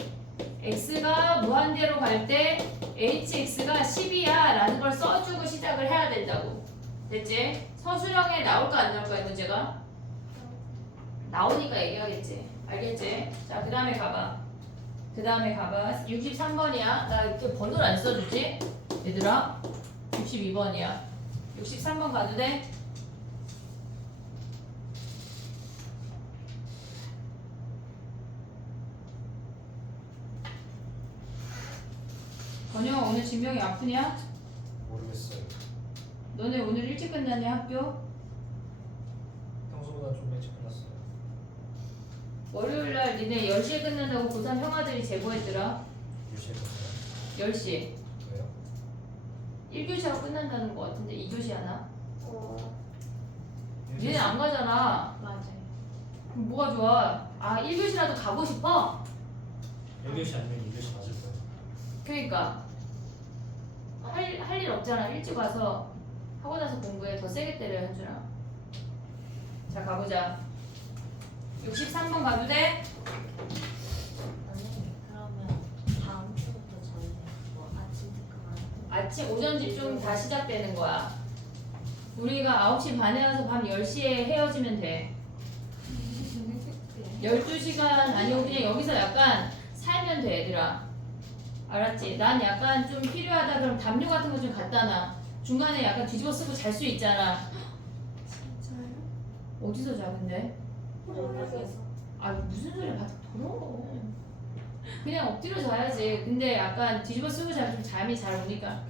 x가 무한대로 갈 때 hx가 10이야 라는 걸 써주고 시작을 해야 된다고. 됐지? 서술형에 나올까 안 나올까 이 문제가? 나오니까 얘기하겠지. 알겠지? 자, 그 다음에 가봐. 63번이야. 나 이렇게 번호를 안 써주지? 얘들아 62번이야. 63번 가도 돼? 건영아 오늘 진명이 아프냐? 모르겠어요. 너네 오늘 일찍 끝났네 학교? 평소보다 좀 일찍 끝났어요. 월요일날 니네 10시에 끝난다고 고3 형아들이 제보했더라. 10시에 끝나요? 10시 왜요? 1교시하고 끝난다는 거 같은데 2교시 하나? 일교시? 니네 안 가잖아. 맞아요. 그럼 뭐가 좋아? 1교시라도 가고 싶어? 1교시 아니면 2교시 맞을 거예요. 그러니까 할 일 없잖아. 일찍 와서 하고 나서 공부해. 더 세게 때려 현준아. 자 가보자. 63번 가도 돼? 선생님 그러면 다음 주부터 저희는 뭐 아침 특강 아침 오전 집중 다 시작되는 거야. 우리가 9시 반에 와서 밤 10시에 헤어지면 돼. 12시간 아니고 그냥 여기서 약간 살면 돼 얘들아. 알았지? 난 약간 좀 필요하다 그럼 담요 같은 거 좀 갖다 놔. 중간에 약간 뒤집어 쓰고 잘 수 있잖아. 진짜요? 어디서 작은데? 모르겠어. 아 무슨 소리야 바닥 더러워. 그냥 엎드려 자야지. 근데 약간 뒤집어 쓰고 자면 좀 잠이 잘 오니까.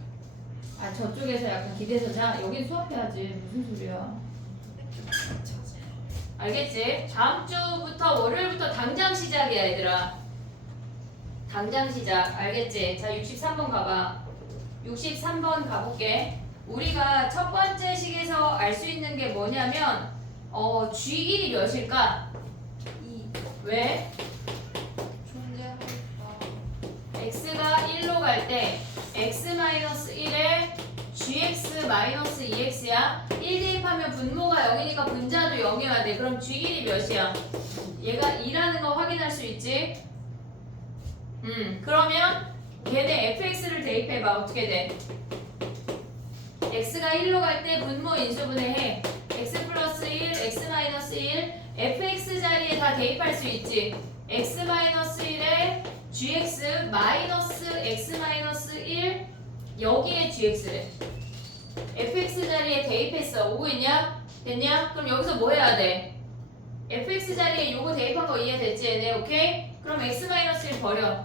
아 저쪽에서 약간 기대서 자. 여긴 수업해야지. 무슨 소리야. 알겠지? 다음 주부터 월요일부터 당장 시작이야 얘들아. 당장 시작. 알겠지? 자 63번 가봐. 63번 가볼게. 우리가 첫 번째 식에서 알 수 있는 게 뭐냐면 G길이 몇일까? 2. 왜? 존재할까? x가 1로 갈 때 x-1에 gx-2x야. 1 대입하면 분모가 0이니까 분자도 0이어야 돼. 그럼 G길이 몇이야? 얘가 2라는 거 확인할 수 있지? 그러면 걔네 fx를 대입해봐. 어떻게 돼? x가 1로 갈 때 분모 인수분해 해. x 플러스 1, x 마이너스 1 fx 자리에 다 대입할 수 있지. x 마이너스 1에 gx 마이너스 x 마이너스 1 여기에 gx래. fx 자리에 대입했어. 오고 있냐? 됐냐? 그럼 여기서 뭐 해야 돼? fx 자리에 요거 대입한 거 이해됐지? 얘네 오케이? 그럼 x 마이너스 1 버려.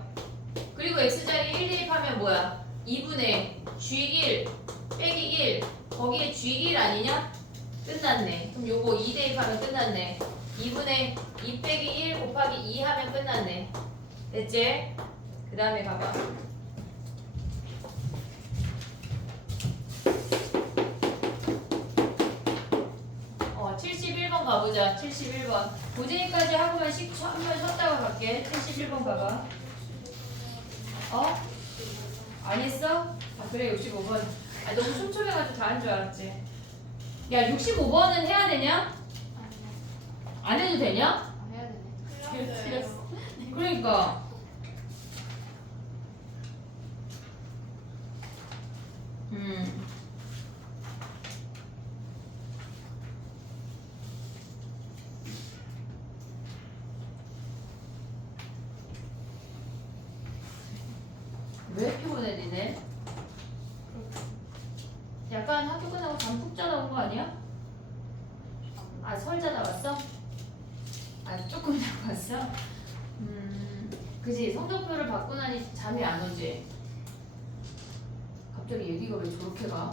그리고 x 자리에 1 대입하면 뭐야? 2분의 g1 빼기 1 거기에 g1 아니냐? 끝났네. 그럼 요거 2 대입하면 끝났네. 2분의 2 빼기 1 곱하기 2 하면 끝났네. 됐지? 그 다음에 가봐. 어 71번 가보자. 71번 고재희까지 하고만 한번 쉬었다가 갈게. 71번 가봐. 어? 안 했어? 아 그래 65번. 아 너무 촘촘해가지고 다 한 줄 알았지. 야 65번은 해야 되냐? 안 해도 되냐? 아, 해야 되네. 틀렸어. 그러니까 왜 피곤해 니네? 약간 학교 끝나고 잠 푹 자다 온 거 아니야? 아 설 자다 왔어? 아 조금 자고 왔어? 그지 성적표를 받고 나니 잠이 안 오지? 갑자기 얘기가 왜 저렇게 가?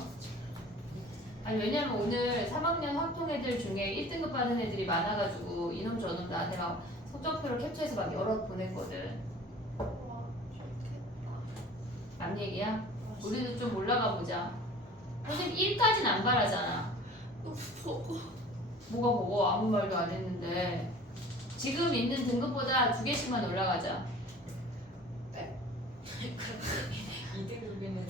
아니 왜냐면 오늘 3학년 확통 애들 중에 1등급 받은 애들이 많아가지고 이놈 저놈 나한테 막 성적표를 캡처해서 막 여러 보냈거든. 와, 좋겠다. 남 얘기야? 우리도 좀 올라가 보자. 선생님 1까지는 안 바라잖아. 보고. 뭐가 보고 아무 말도 안 했는데 지금 있는 등급보다 2개씩만 올라가자. 2등급이는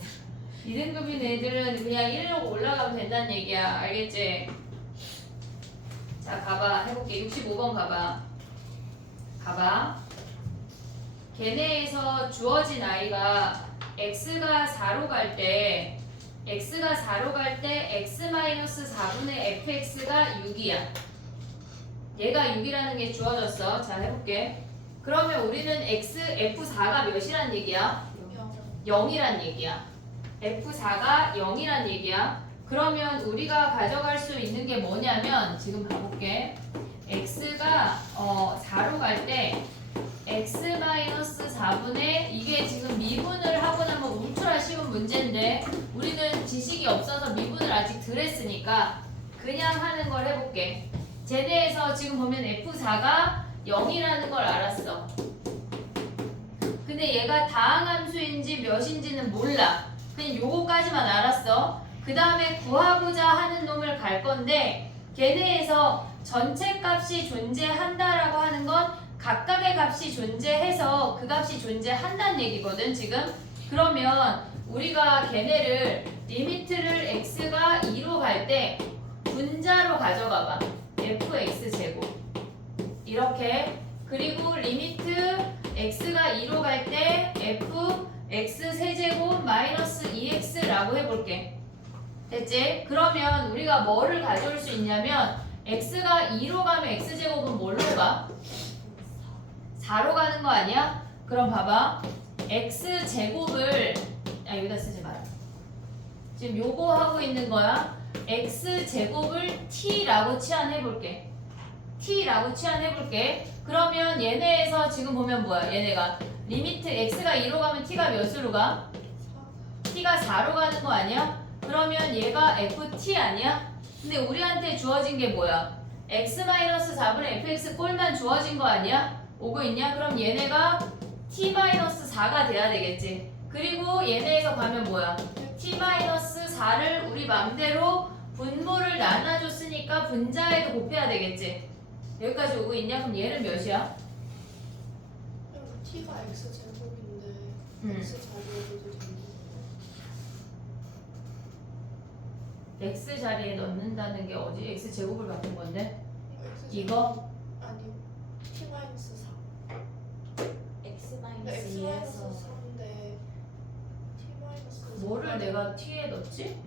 2등급인 애들은 그냥 1로 올라가면 된다는 얘기야. 알겠지? 자 가봐. 해볼게. 65번 가봐. 가봐. 걔네에서 주어진 아이가 x가 4로 갈 때 x-4분의 fx가 6이야. 얘가 6이라는 게 주어졌어. 자 해볼게. 그러면 우리는 f4가 몇이란 얘기야? 0이란 얘기야. f4가 0이란 얘기야. 그러면 우리가 가져갈 수 있는 게 뭐냐면 지금 봐볼게. x가 4로 갈 때 x-4분의 이게 지금 미분을 하고 나면 울트라 쉬운 문제인데 우리는 지식이 없어서 미분을 아직 덜 했으니까 그냥 하는 걸 해볼게. 쟤네에서 지금 보면 f4가 0이라는 걸 알았어. 근데 얘가 다항함수인지 몇인지는 몰라. 그냥 요거까지만 알았어. 그 다음에 구하고자 하는 놈을 갈 건데 걔네에서 전체 값이 존재한다라고 하는 건 각각의 값이 존재해서 그 값이 존재한다는 얘기거든 지금. 그러면 우리가 걔네를 리미트를 x가 2로 갈 때 분자로 가져가봐. fx제곱 이렇게. 그리고 리미트 x가 2로 갈 때 fx 세제곱 마이너스 2x라고 해볼게. 됐지? 그러면 우리가 뭐를 가져올 수 있냐면 x가 2로 가면 x제곱은 뭘로 가? 4로 가는 거 아니야? 그럼 봐봐. x제곱을 여기다 쓰지 마라. 지금 요거 하고 있는 거야. x제곱을 t라고 치환해볼게. t라고 치환해볼게. 그러면 얘네에서 지금 보면 뭐야? 얘네가 리미트 x가 2로 가면 t가 몇으로 가? t가 4로 가는 거 아니야? 그러면 얘가 ft 아니야? 근데 우리한테 주어진 게 뭐야? x-4분의 fx 꼴만 주어진 거 아니야? 오고 있냐? 그럼 얘네가 t-4가 돼야 되겠지. 그리고 얘네에서 가면 뭐야? t-4를 우리 맘대로 분모를 나눠줬으니까 분자에도 곱해야 되겠지. 여기까지 오고 있냐? 그럼 얘는 몇이야? t가 x 제곱인데 x 자리에도 되는 x 자리에 넣는다는 게 어디? x 제곱을 바꾼 건데? x 이거? 아니 t 마이너스 4. x x 마이너스 2에서 4인데 t 마이너스 4. 뭐를 내가 t에 넣었지?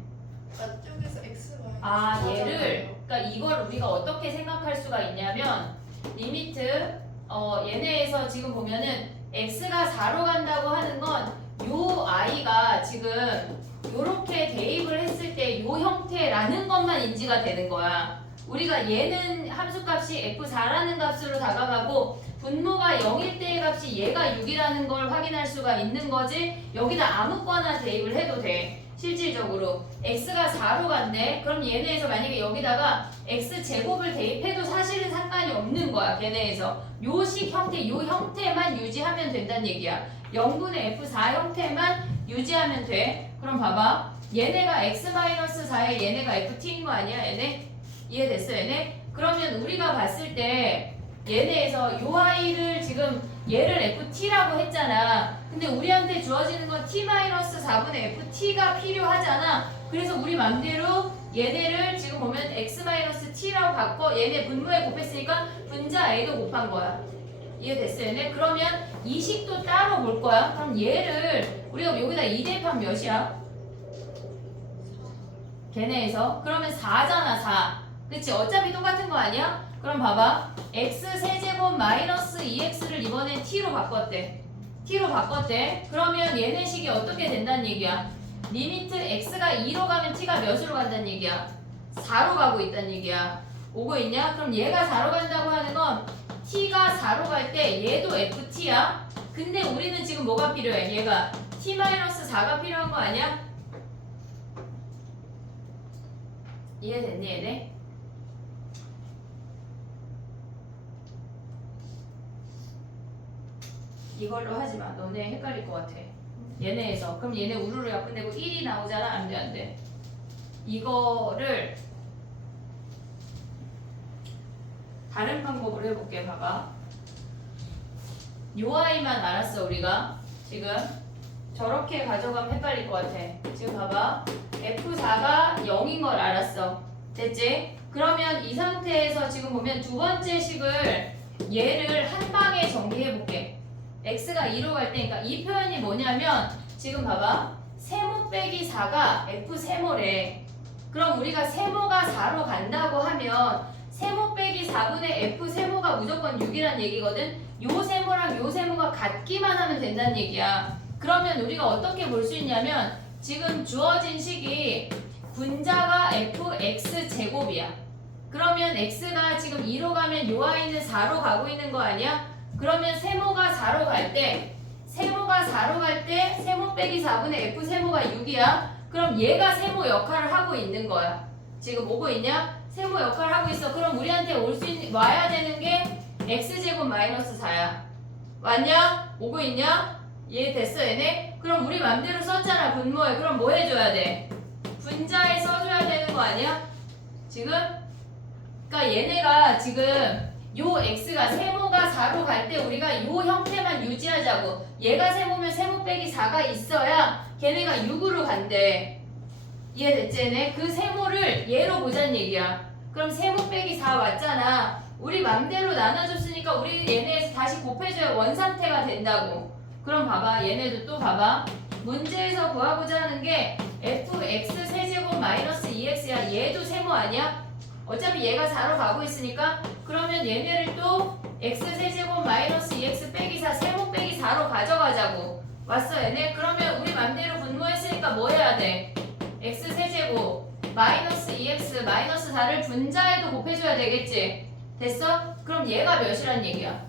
안쪽에서 x 마이너스 아 4잖아요. 얘를 그러니까 이걸 우리가 어떻게 생각할 수가 있냐면 리미트 얘네에서 지금 보면은 x가 4로 간다고 하는 건 요 i가 지금 요렇게 대입을 했을 때 요 형태라는 것만 인지가 되는 거야. 우리가 얘는 함수값이 f4라는 값으로 다가가고 분모가 0일 때의 값이 얘가 6이라는 걸 확인할 수가 있는 거지. 여기다 아무거나 대입을 해도 돼. 실질적으로 x가 4로 간대. 그럼 얘네에서 만약에 여기다가 x제곱을 대입해도 사실은 상관이 없는 거야. 걔네에서 요식 형태, 요 형태만 유지하면 된다는 얘기야. 0분의 f4 형태만 유지하면 돼. 그럼 봐봐. 얘네가 x-4에 얘네가 ft인 거 아니야? 얘네? 이해됐어 얘네? 그러면 우리가 봤을 때 얘네에서 요 아이를 지금 얘를 ft라고 했잖아. 근데 우리한테 주어지는 건 t-4분의 ft가 필요하잖아. 그래서 우리 맘대로 얘네를 지금 보면 x-t라고 바꿔 얘네 분모에 곱했으니까 분자 a도 곱한 거야. 이해됐어 얘네? 그러면 이 식도 따로 볼 거야. 그럼 얘를 우리가 여기다 2 대입하면 몇이야? 걔네에서 그러면 4잖아 4. 그치? 어차피 똑같은 거 아니야? 그럼 봐봐. x 세제곱 마이너스 2x를 이번엔 t로 바꿨대. t로 바꿨대. 그러면 얘네 식이 어떻게 된다는 얘기야? 리미트 x가 2로 가면 t가 몇으로 간다는 얘기야? 4로 가고 있다는 얘기야. 오고 있냐? 그럼 얘가 4로 간다고 하는 건 t가 4로 갈 때 얘도 ft야. 근데 우리는 지금 뭐가 필요해? 얘가 t-4가 필요한 거 아니야? 이해됐니 얘네? 이걸로 하지마. 너네 헷갈릴 것 같아. 얘네에서 그럼 얘네 우르르 약분되고 1이 나오잖아. 안돼 안돼. 이거를 다른 방법으로 해볼게. 봐봐. 요 아이만 알았어 우리가. 지금 저렇게 가져가면 헷갈릴 것 같아. 지금 봐봐. F4가 0인 걸 알았어. 됐지? 그러면 이 상태에서 지금 보면 두 번째 식을 얘를 한 방에 정리해볼게. x가 2로 갈 때니까 이 표현이 뭐냐면 지금 봐봐. 세모 빼기 4가 F 세모래. 그럼 우리가 세모가 4로 간다고 하면 세모 빼기 4분의 F세모가 무조건 6이란 얘기거든. 요 세모랑 요 세모가 같기만 하면 된다는 얘기야. 그러면 우리가 어떻게 볼 수 있냐면 지금 주어진 식이 분자가 fx제곱이야. 그러면 x가 지금 2로 가면 요 아이는 4로 가고 있는 거 아니야? 그러면 세모가 4로 갈 때 세모 빼기 4분의 f세모가 6이야. 그럼 얘가 세모 역할을 하고 있는 거야. 지금 오고 있냐? 세모 역할을 하고 있어. 그럼 우리한테 와야 되는 게 x제곱 마이너스 4야. 왔냐? 오고 있냐? 이해됐어 얘네? 그럼 우리 맘대로 썼잖아 분모에. 그럼 뭐 해줘야 돼? 분자에 써줘야 되는 거 아니야? 지금? 그러니까 얘네가 지금 요 x가 세모가 4로 갈 때 우리가 요 형태만 유지하자고. 얘가 세모면 세모 빼기 4가 있어야 걔네가 6으로 간대. 이해됐지 얘네? 그 세모를 얘로 보자는 얘기야. 그럼 세모 빼기 4 왔잖아. 우리 맘대로 나눠줬으니까 우리 얘네에서 다시 곱해줘야 원상태가 된다고. 그럼 봐봐. 얘네도 또 봐봐. 문제에서 구하고자 하는 게 fx 세제곱 마이너스 2x야. 얘도 세모 아니야? 어차피 얘가 4로 가고 있으니까. 그러면 얘네를 또 x 세제곱 마이너스 2x 빼기 4 세모 빼기 4로 가져가자고. 왔어 얘네? 그러면 우리 맘대로 분모했으니까 뭐 해야 돼? x 세제곱 마이너스 2x 마이너스 4를 분자에도 곱해줘야 되겠지. 됐어? 그럼 얘가 몇이란 얘기야?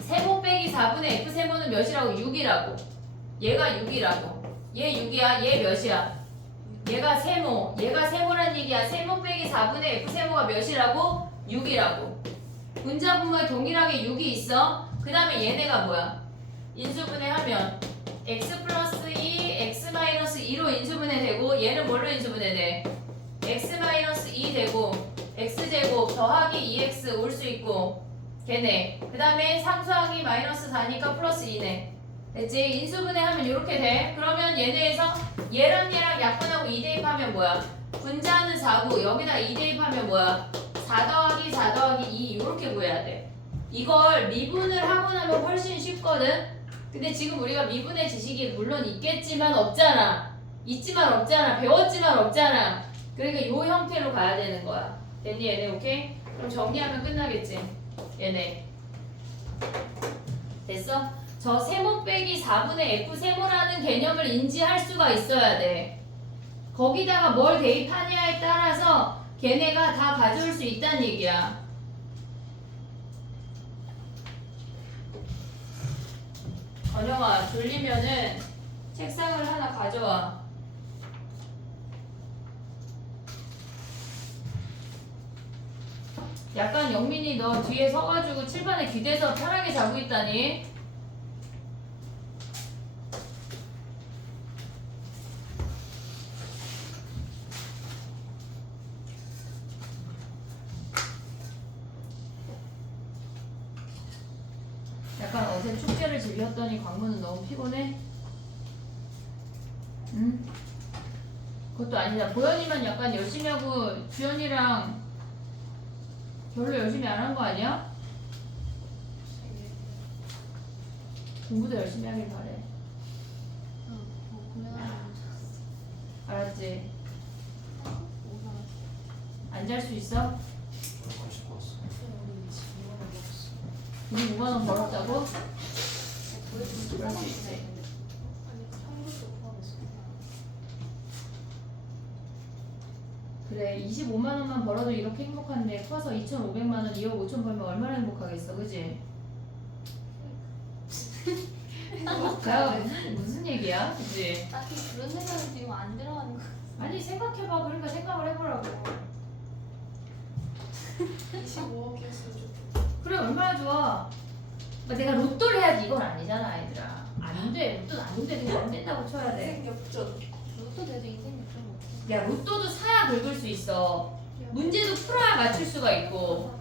세모 빼기 4분의 F 세모는 몇이라고? 6이라고. 얘가 6이라고. 얘 6이야. 얘 몇이야? 얘가 세모. 얘가 세모란 얘기야. 세모 빼기 4분의 F 세모가 몇이라고? 6이라고. 분자분모에 동일하게 6이 있어. 그 다음에 얘네가 뭐야? 인수분해하면 x 플러스 2, x 마이너스 2로 인수분해되고 얘는 뭘로 인수분해돼? x 마이너스 2 되고 x제곱 더하기 2x 올 수 있고 걔네. 그 다음에 상수항이 마이너스 4니까 플러스 2네. 됐지? 인수분해하면 이렇게 돼. 그러면 얘네에서 얘랑 얘랑 약분하고 2 대입하면 뭐야? 분자는 4고 여기다 2 대입하면 뭐야? 4 더하기 4 더하기 2 이렇게 구해야 돼. 이걸 미분을 하고 나면 훨씬 쉽거든? 근데 지금 우리가 미분의 지식이 물론 있겠지만 없잖아. 있지만 없잖아. 배웠지만 없잖아. 그러니까 요 형태로 가야 되는 거야. 됐니 얘네? 오케이? 그럼 정리하면 끝나겠지? 얘네. 됐어? 저 세모 빼기 4분의 F 세모라는 개념을 인지할 수가 있어야 돼. 거기다가 뭘 대입하냐에 따라서 걔네가 다 가져올 수 있다는 얘기야. 건영아, 졸리면은 책상을 하나 가져와. 약간 영민이 너 뒤에 서가지고 칠판에 기대서 편하게 자고 있다니? 약간 어제 축제를 즐겼더니 광문은 너무 피곤해? 응? 그것도 아니다. 보현이만 약간 열심히 하고 주연이랑 별로 열심히 안 한 거 아니야? 공부도 열심히 하길 바래. 알았지? 안 잘 수 있어? 오랜만에 씻고 왔어. 우리 5만원 벌었다고? 그럴 수 있지. 그래 25만원만 벌어도 이렇게 행복한데 커서 2,500만원 2억 5천 벌면 얼마나 행복하겠어. 그지? 야 무슨 얘기야? 그지? 딱히 그런 생각은 지금 안 들어가는 거. 아니 생각해봐. 그러니까 생각을 해보라고. 25억이었으면 좋겠다. 그래 얼마나 좋아. 그러니까 내가 로또를 해야지 이건 아니잖아 아이들아. 안돼. 로또는 안돼. 그냥 안 된다고 쳐야 돼. 생겹전. 로또 돼도 인생 역전 못해. 야 로또도 사야 긁을 수 있어. 문제도 풀어야 맞출 수가 있고.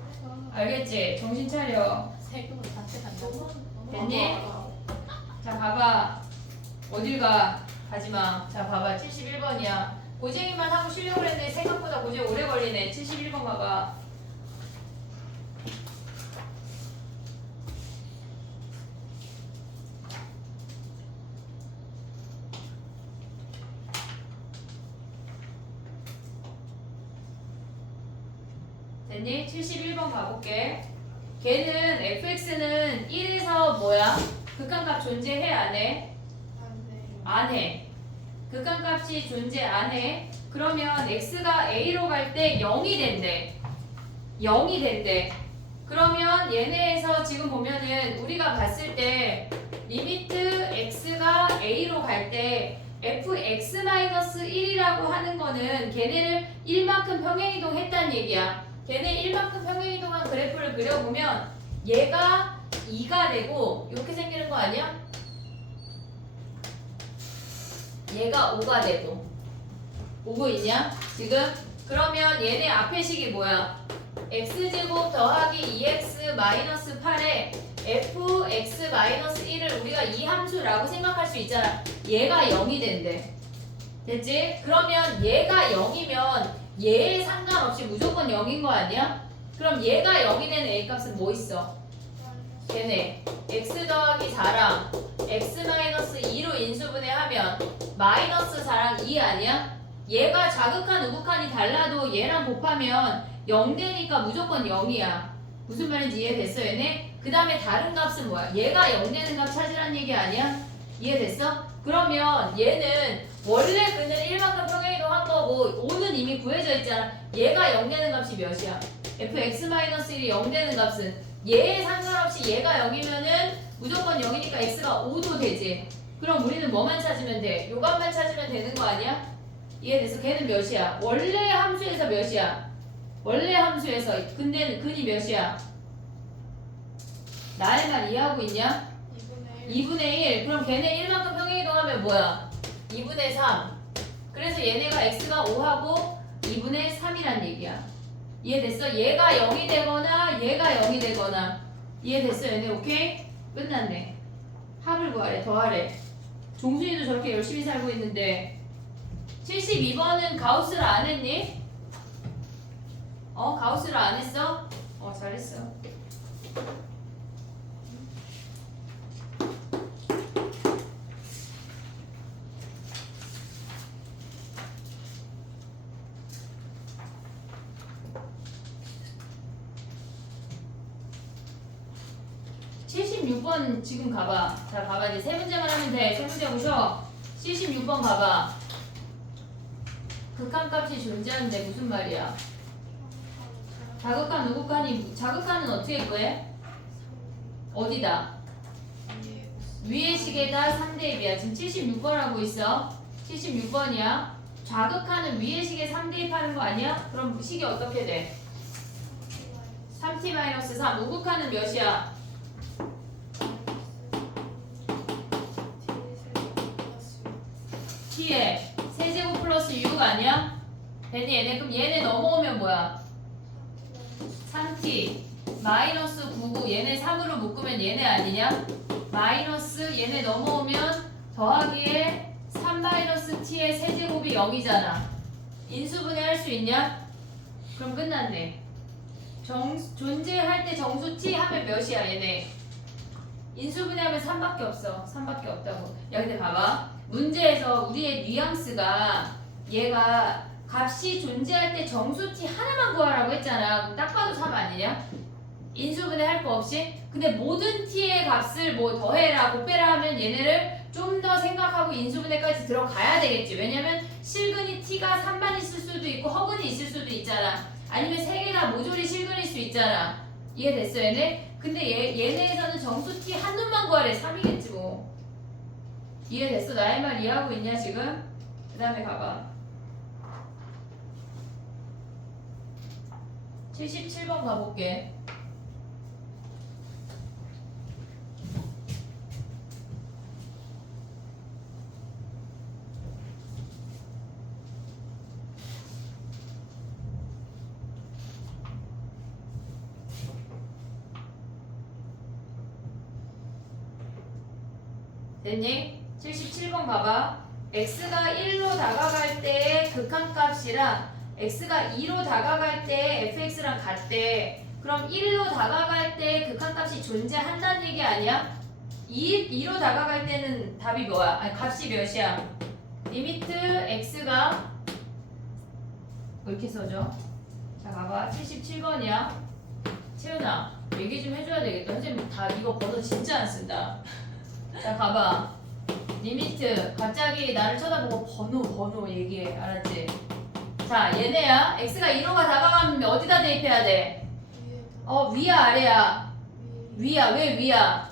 알겠지? 정신 차려. 세금을 다채 간다고? 됐니? 자 봐봐. 어딜 가? 가지마. 자 봐봐 71번이야. 고쟁이만 하고 쉬려고 했는데 생각보다 고쟁이 오래 걸리네. 71번 봐봐. 됐니? 71번 가볼게. 걔는 fx는 1에서 뭐야? 극한값 존재해 안 해? 안 해. 극한값이 존재 안 해. 그러면 x가 a로 갈 때 0이 된대. 0이 된대. 그러면 얘네에서 지금 보면은 우리가 봤을 때 리미트 x가 a로 갈 때 fx-1이라고 하는 거는 걔네를 1만큼 평행이동 했다는 얘기야. 걔네 1만큼 평행이동한 그래프를 그려보면 얘가 2가 되고 이렇게 생기는 거 아니야? 얘가 5가 되고 오고 있냐? 지금? 그러면 얘네 앞에 식이 뭐야? x제곱 더하기 2x 마이너스 8에 fx 마이너스 1을 우리가 이 함수라고 생각할 수 있잖아. 얘가 0이 된대. 됐지? 그러면 얘가 0이면 얘에 상관없이 무조건 0인 거 아니야? 그럼 얘가 0이 되는 a값은 뭐 있어? 걔네 x 더하기 4랑 x 마이너스 2로 인수분해하면 마이너스 4랑 2 아니야? 얘가 자극한 우극한이 달라도 얘랑 곱하면 0 되니까 무조건 0이야. 무슨 말인지 이해됐어 얘네? 그 다음에 다른 값은 뭐야? 얘가 0 되는 값 찾으란 얘기 아니야? 이해됐어? 그러면 얘는 원래 그는 1만큼 평행이동 한 거고 5는 이미 구해져 있잖아. 얘가 0 되는 값이 몇이야? fx-1이 0 되는 값은 얘에 상관없이 얘가 0이면은 무조건 0이니까 x가 5도 되지. 그럼 우리는 뭐만 찾으면 돼? 요 값만 찾으면 되는 거 아니야? 이해됐어? 걔는 몇이야? 원래 함수에서 몇이야? 원래 함수에서 근데 근이 몇이야? 나의 말 이해하고 있냐? 2분의 1. 그럼 걔네 1만큼 평행이동하면 뭐야? 2분의 3. 그래서 얘네가 x가 5하고 2분의 3이란 얘기야. 이해됐어? 얘가 0이 되거나 얘가 0이 되거나. 이해됐어 얘네? 오케이? 끝났네. 합을 구하래. 더하래. 종순이도 저렇게 열심히 살고 있는데 72번은 가우스를 안 했니? 가우스를 안 했어? 잘했어. 지금 가봐. 자, 가봐. 이제 세 문제만 하면 돼. 세 문제 보셔. 76번 가봐. 극한값이 존재하는데 무슨 말이야? 자극한 우극한이 자극한은 어떻게 구해? 어디다? 위의 식에다 3대입이야. 지금 76번 하고 있어. 76번이야. 자극하는 위의 식에 3대입 하는 거 아니야? 그럼 식이 어떻게 돼? 3t-3. 우극한은 몇이야? t에 세제곱 플러스 6 아니야? 됐니 얘네? 그럼 얘네 넘어오면 뭐야? 3t 마이너스 99 얘네 3으로 묶으면 얘네 아니냐? 마이너스 얘네 넘어오면 더하기에 3 마이너스 t의 세제곱이 0이잖아. 인수분해 할 수 있냐? 그럼 끝났네. 존재할 때 정수 t 하면 몇이야 얘네? 인수분해하면 3밖에 없어. 3밖에 없다고. 야 근데 봐봐. 문제에서 우리의 뉘앙스가 얘가 값이 존재할 때 정수 t 하나만 구하라고 했잖아. 그럼 딱 봐도 3 아니냐? 인수분해 할 거 없이? 근데 모든 t의 값을 뭐 더해라 곱해라 하면 얘네를 좀 더 생각하고 인수분해까지 들어가야 되겠지. 왜냐면 실근이 t가 3만 있을 수도 있고 허근이 있을 수도 있잖아. 아니면 세 개가 모조리 실근일 수 있잖아. 이해됐어 얘네? 근데 얘네에서는 정수 t 한 놈만 구하래. 3이겠지 뭐. 이해됐어? 나의 말 이해하고 있냐 지금? 그 다음에 가봐. 77번 가볼게. 됐니? 77번 봐봐. x가 1로 다가갈 때의 극한값이랑 x가 2로 다가갈 때 fx랑 같대. 그럼 1로 다가갈 때 극한값이 존재한다는 얘기 아니야? 2로 다가갈 때는 답이 뭐야? 아니 값이 몇이야? 리미트 x가 이렇게 써줘. 자 가봐. 77번이야. 채윤아 얘기 좀 해줘야 되겠다. 선생님 다 이거 번호 진짜 안 쓴다. 자 가봐. 리미트 갑자기 나를 쳐다보고 번호 얘기해. 알았지? 자 얘네야. x가 2로가 다가가면 어디다 대입해야 돼? 위야 아래야? 위야. 왜 위야?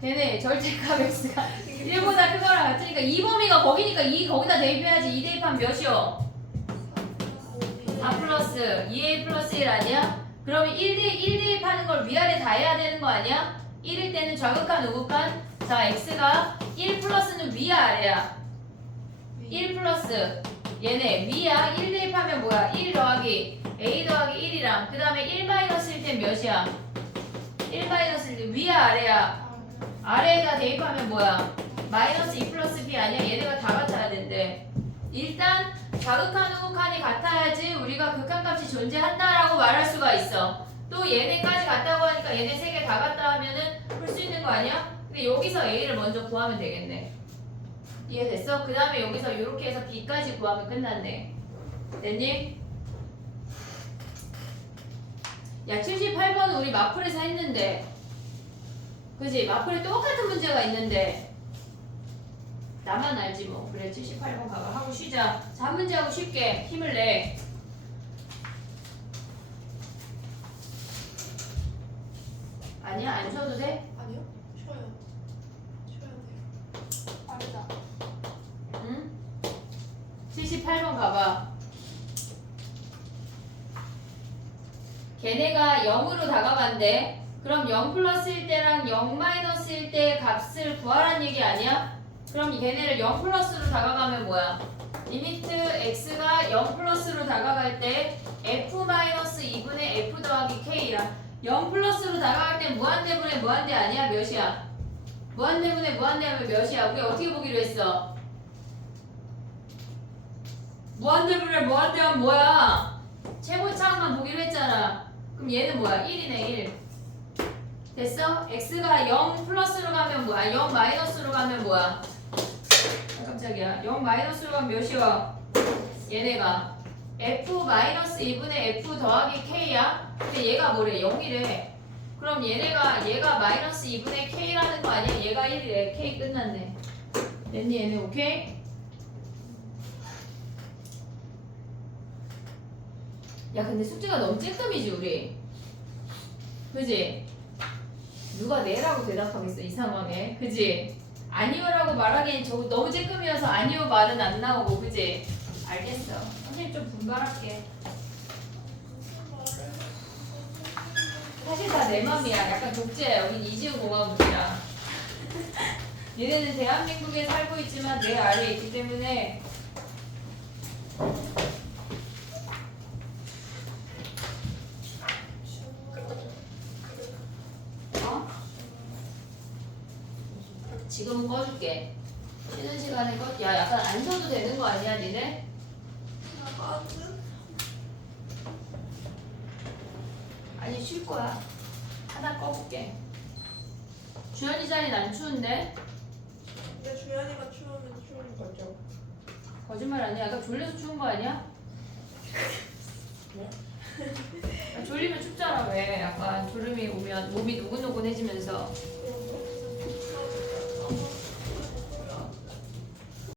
걔네 절대값 x가 1보다 크거나 같으니까 2 범위가 거기니까 2 거기다 대입해야지. 2 대입하면 몇이요? 4 플러스 2a 플러스 1 아니야? 그러면 1 대입하는 걸 위아래 다 해야 되는 거 아니야? 1일 때는 좌극한 우극한. 자 x가 1 플러스는 위야 아래야? 1 플러스 얘네 위야. 1 대입하면 뭐야? 1 더하기 a 더하기 1이랑 그 다음에 1 마이너스일 땐 몇이야? 1 마이너스일 때 위야 아래야? 아래에다 대입하면 뭐야? 마이너스 2 플러스 b 아니야? 얘네가 다 같아야 된대. 일단 좌극한 우극한이 같아야지 우리가 극한값이 존재한다라고 말할 수가 있어. 또 얘네까지 같다고 하니까 얘네 3개 다 같다 하면은 풀 수 있는 거 아니야? 근데 여기서 a를 먼저 구하면 되겠네. 이해됐어? 그 다음에 여기서 이렇게 해서 b까지 구하면 끝났네. 됐니? 야 78번은 우리 마플에서 했는데 그지? 마플에 똑같은 문제가 있는데 나만 알지 뭐. 그래 78번 가봐. 하고 쉬자. 자, 한 문제하고 쉽게 힘을 내. 아니야? 안 쉬어도 돼? 아니요? 쉬어요. 쉬어야 돼요. 빠르다. 응? 78번 가봐. 걔네가 0으로 다가간대. 그럼 0 플러스일 때랑 0 마이너스일 때의 값을 구하라는 얘기 아니야? 그럼 걔네를 0 플러스로 다가가면 뭐야? 리미트 x가 0 플러스로 다가갈 때 f 마이너스 2분의 f 더하기 k라. 0 플러스로 다가갈 때 무한대분의 무한대 아니야? 몇이야? 무한대분의 무한대하면 몇이야? 우리 어떻게 보기로 했어? 무한대분의 무한대하면 뭐야? 최고차항만 보기로 했잖아. 그럼 얘는 뭐야? 1이네 1. 됐어? x가 0 플러스로 가면 뭐야? 0 마이너스로 가면 뭐야? 아, 깜짝이야. 0 마이너스로 가면 몇이야? 얘네가 f 마이너스 2분의 f 더하기 k야? 근데 얘가 뭐래? 0이래. 그럼 얘가 마이너스 2분의 k라는 거 아니야? 얘가 1이래. k 끝났네. 됐니 얘네? 오케이? 야 근데 숙제가 너무 찔끔이지 우리. 그지? 누가 네라고 대답하겠어 이 상황에. 그지? 아니오라고 말하기엔 저거 너무 찔끔이어서 아니오 말은 안 나오고. 그지? 알겠어. 선생님 좀 분발할게. 사실 다 내 맘이야. 약간 독재야. 여긴 이지우 공화국이야. 얘네는 대한민국에 살고 있지만 내 아래에 있기 때문에 어? 지금은 꺼줄게. 쉬는 시간에 꺼. 야 약간 안 쉬어도 되는 거 아니야 니네? 아니 쉴 거야. 하나 꺼볼게. 주연이 자리는 안 추운데? 근데 주연이가 추우면 추운 거죠. 거짓말 아니야. 아까 졸려서 추운 거 아니야? 네? 아, 졸리면 춥잖아 왜. 약간 졸음이 오면 몸이 노곤노곤해지면서.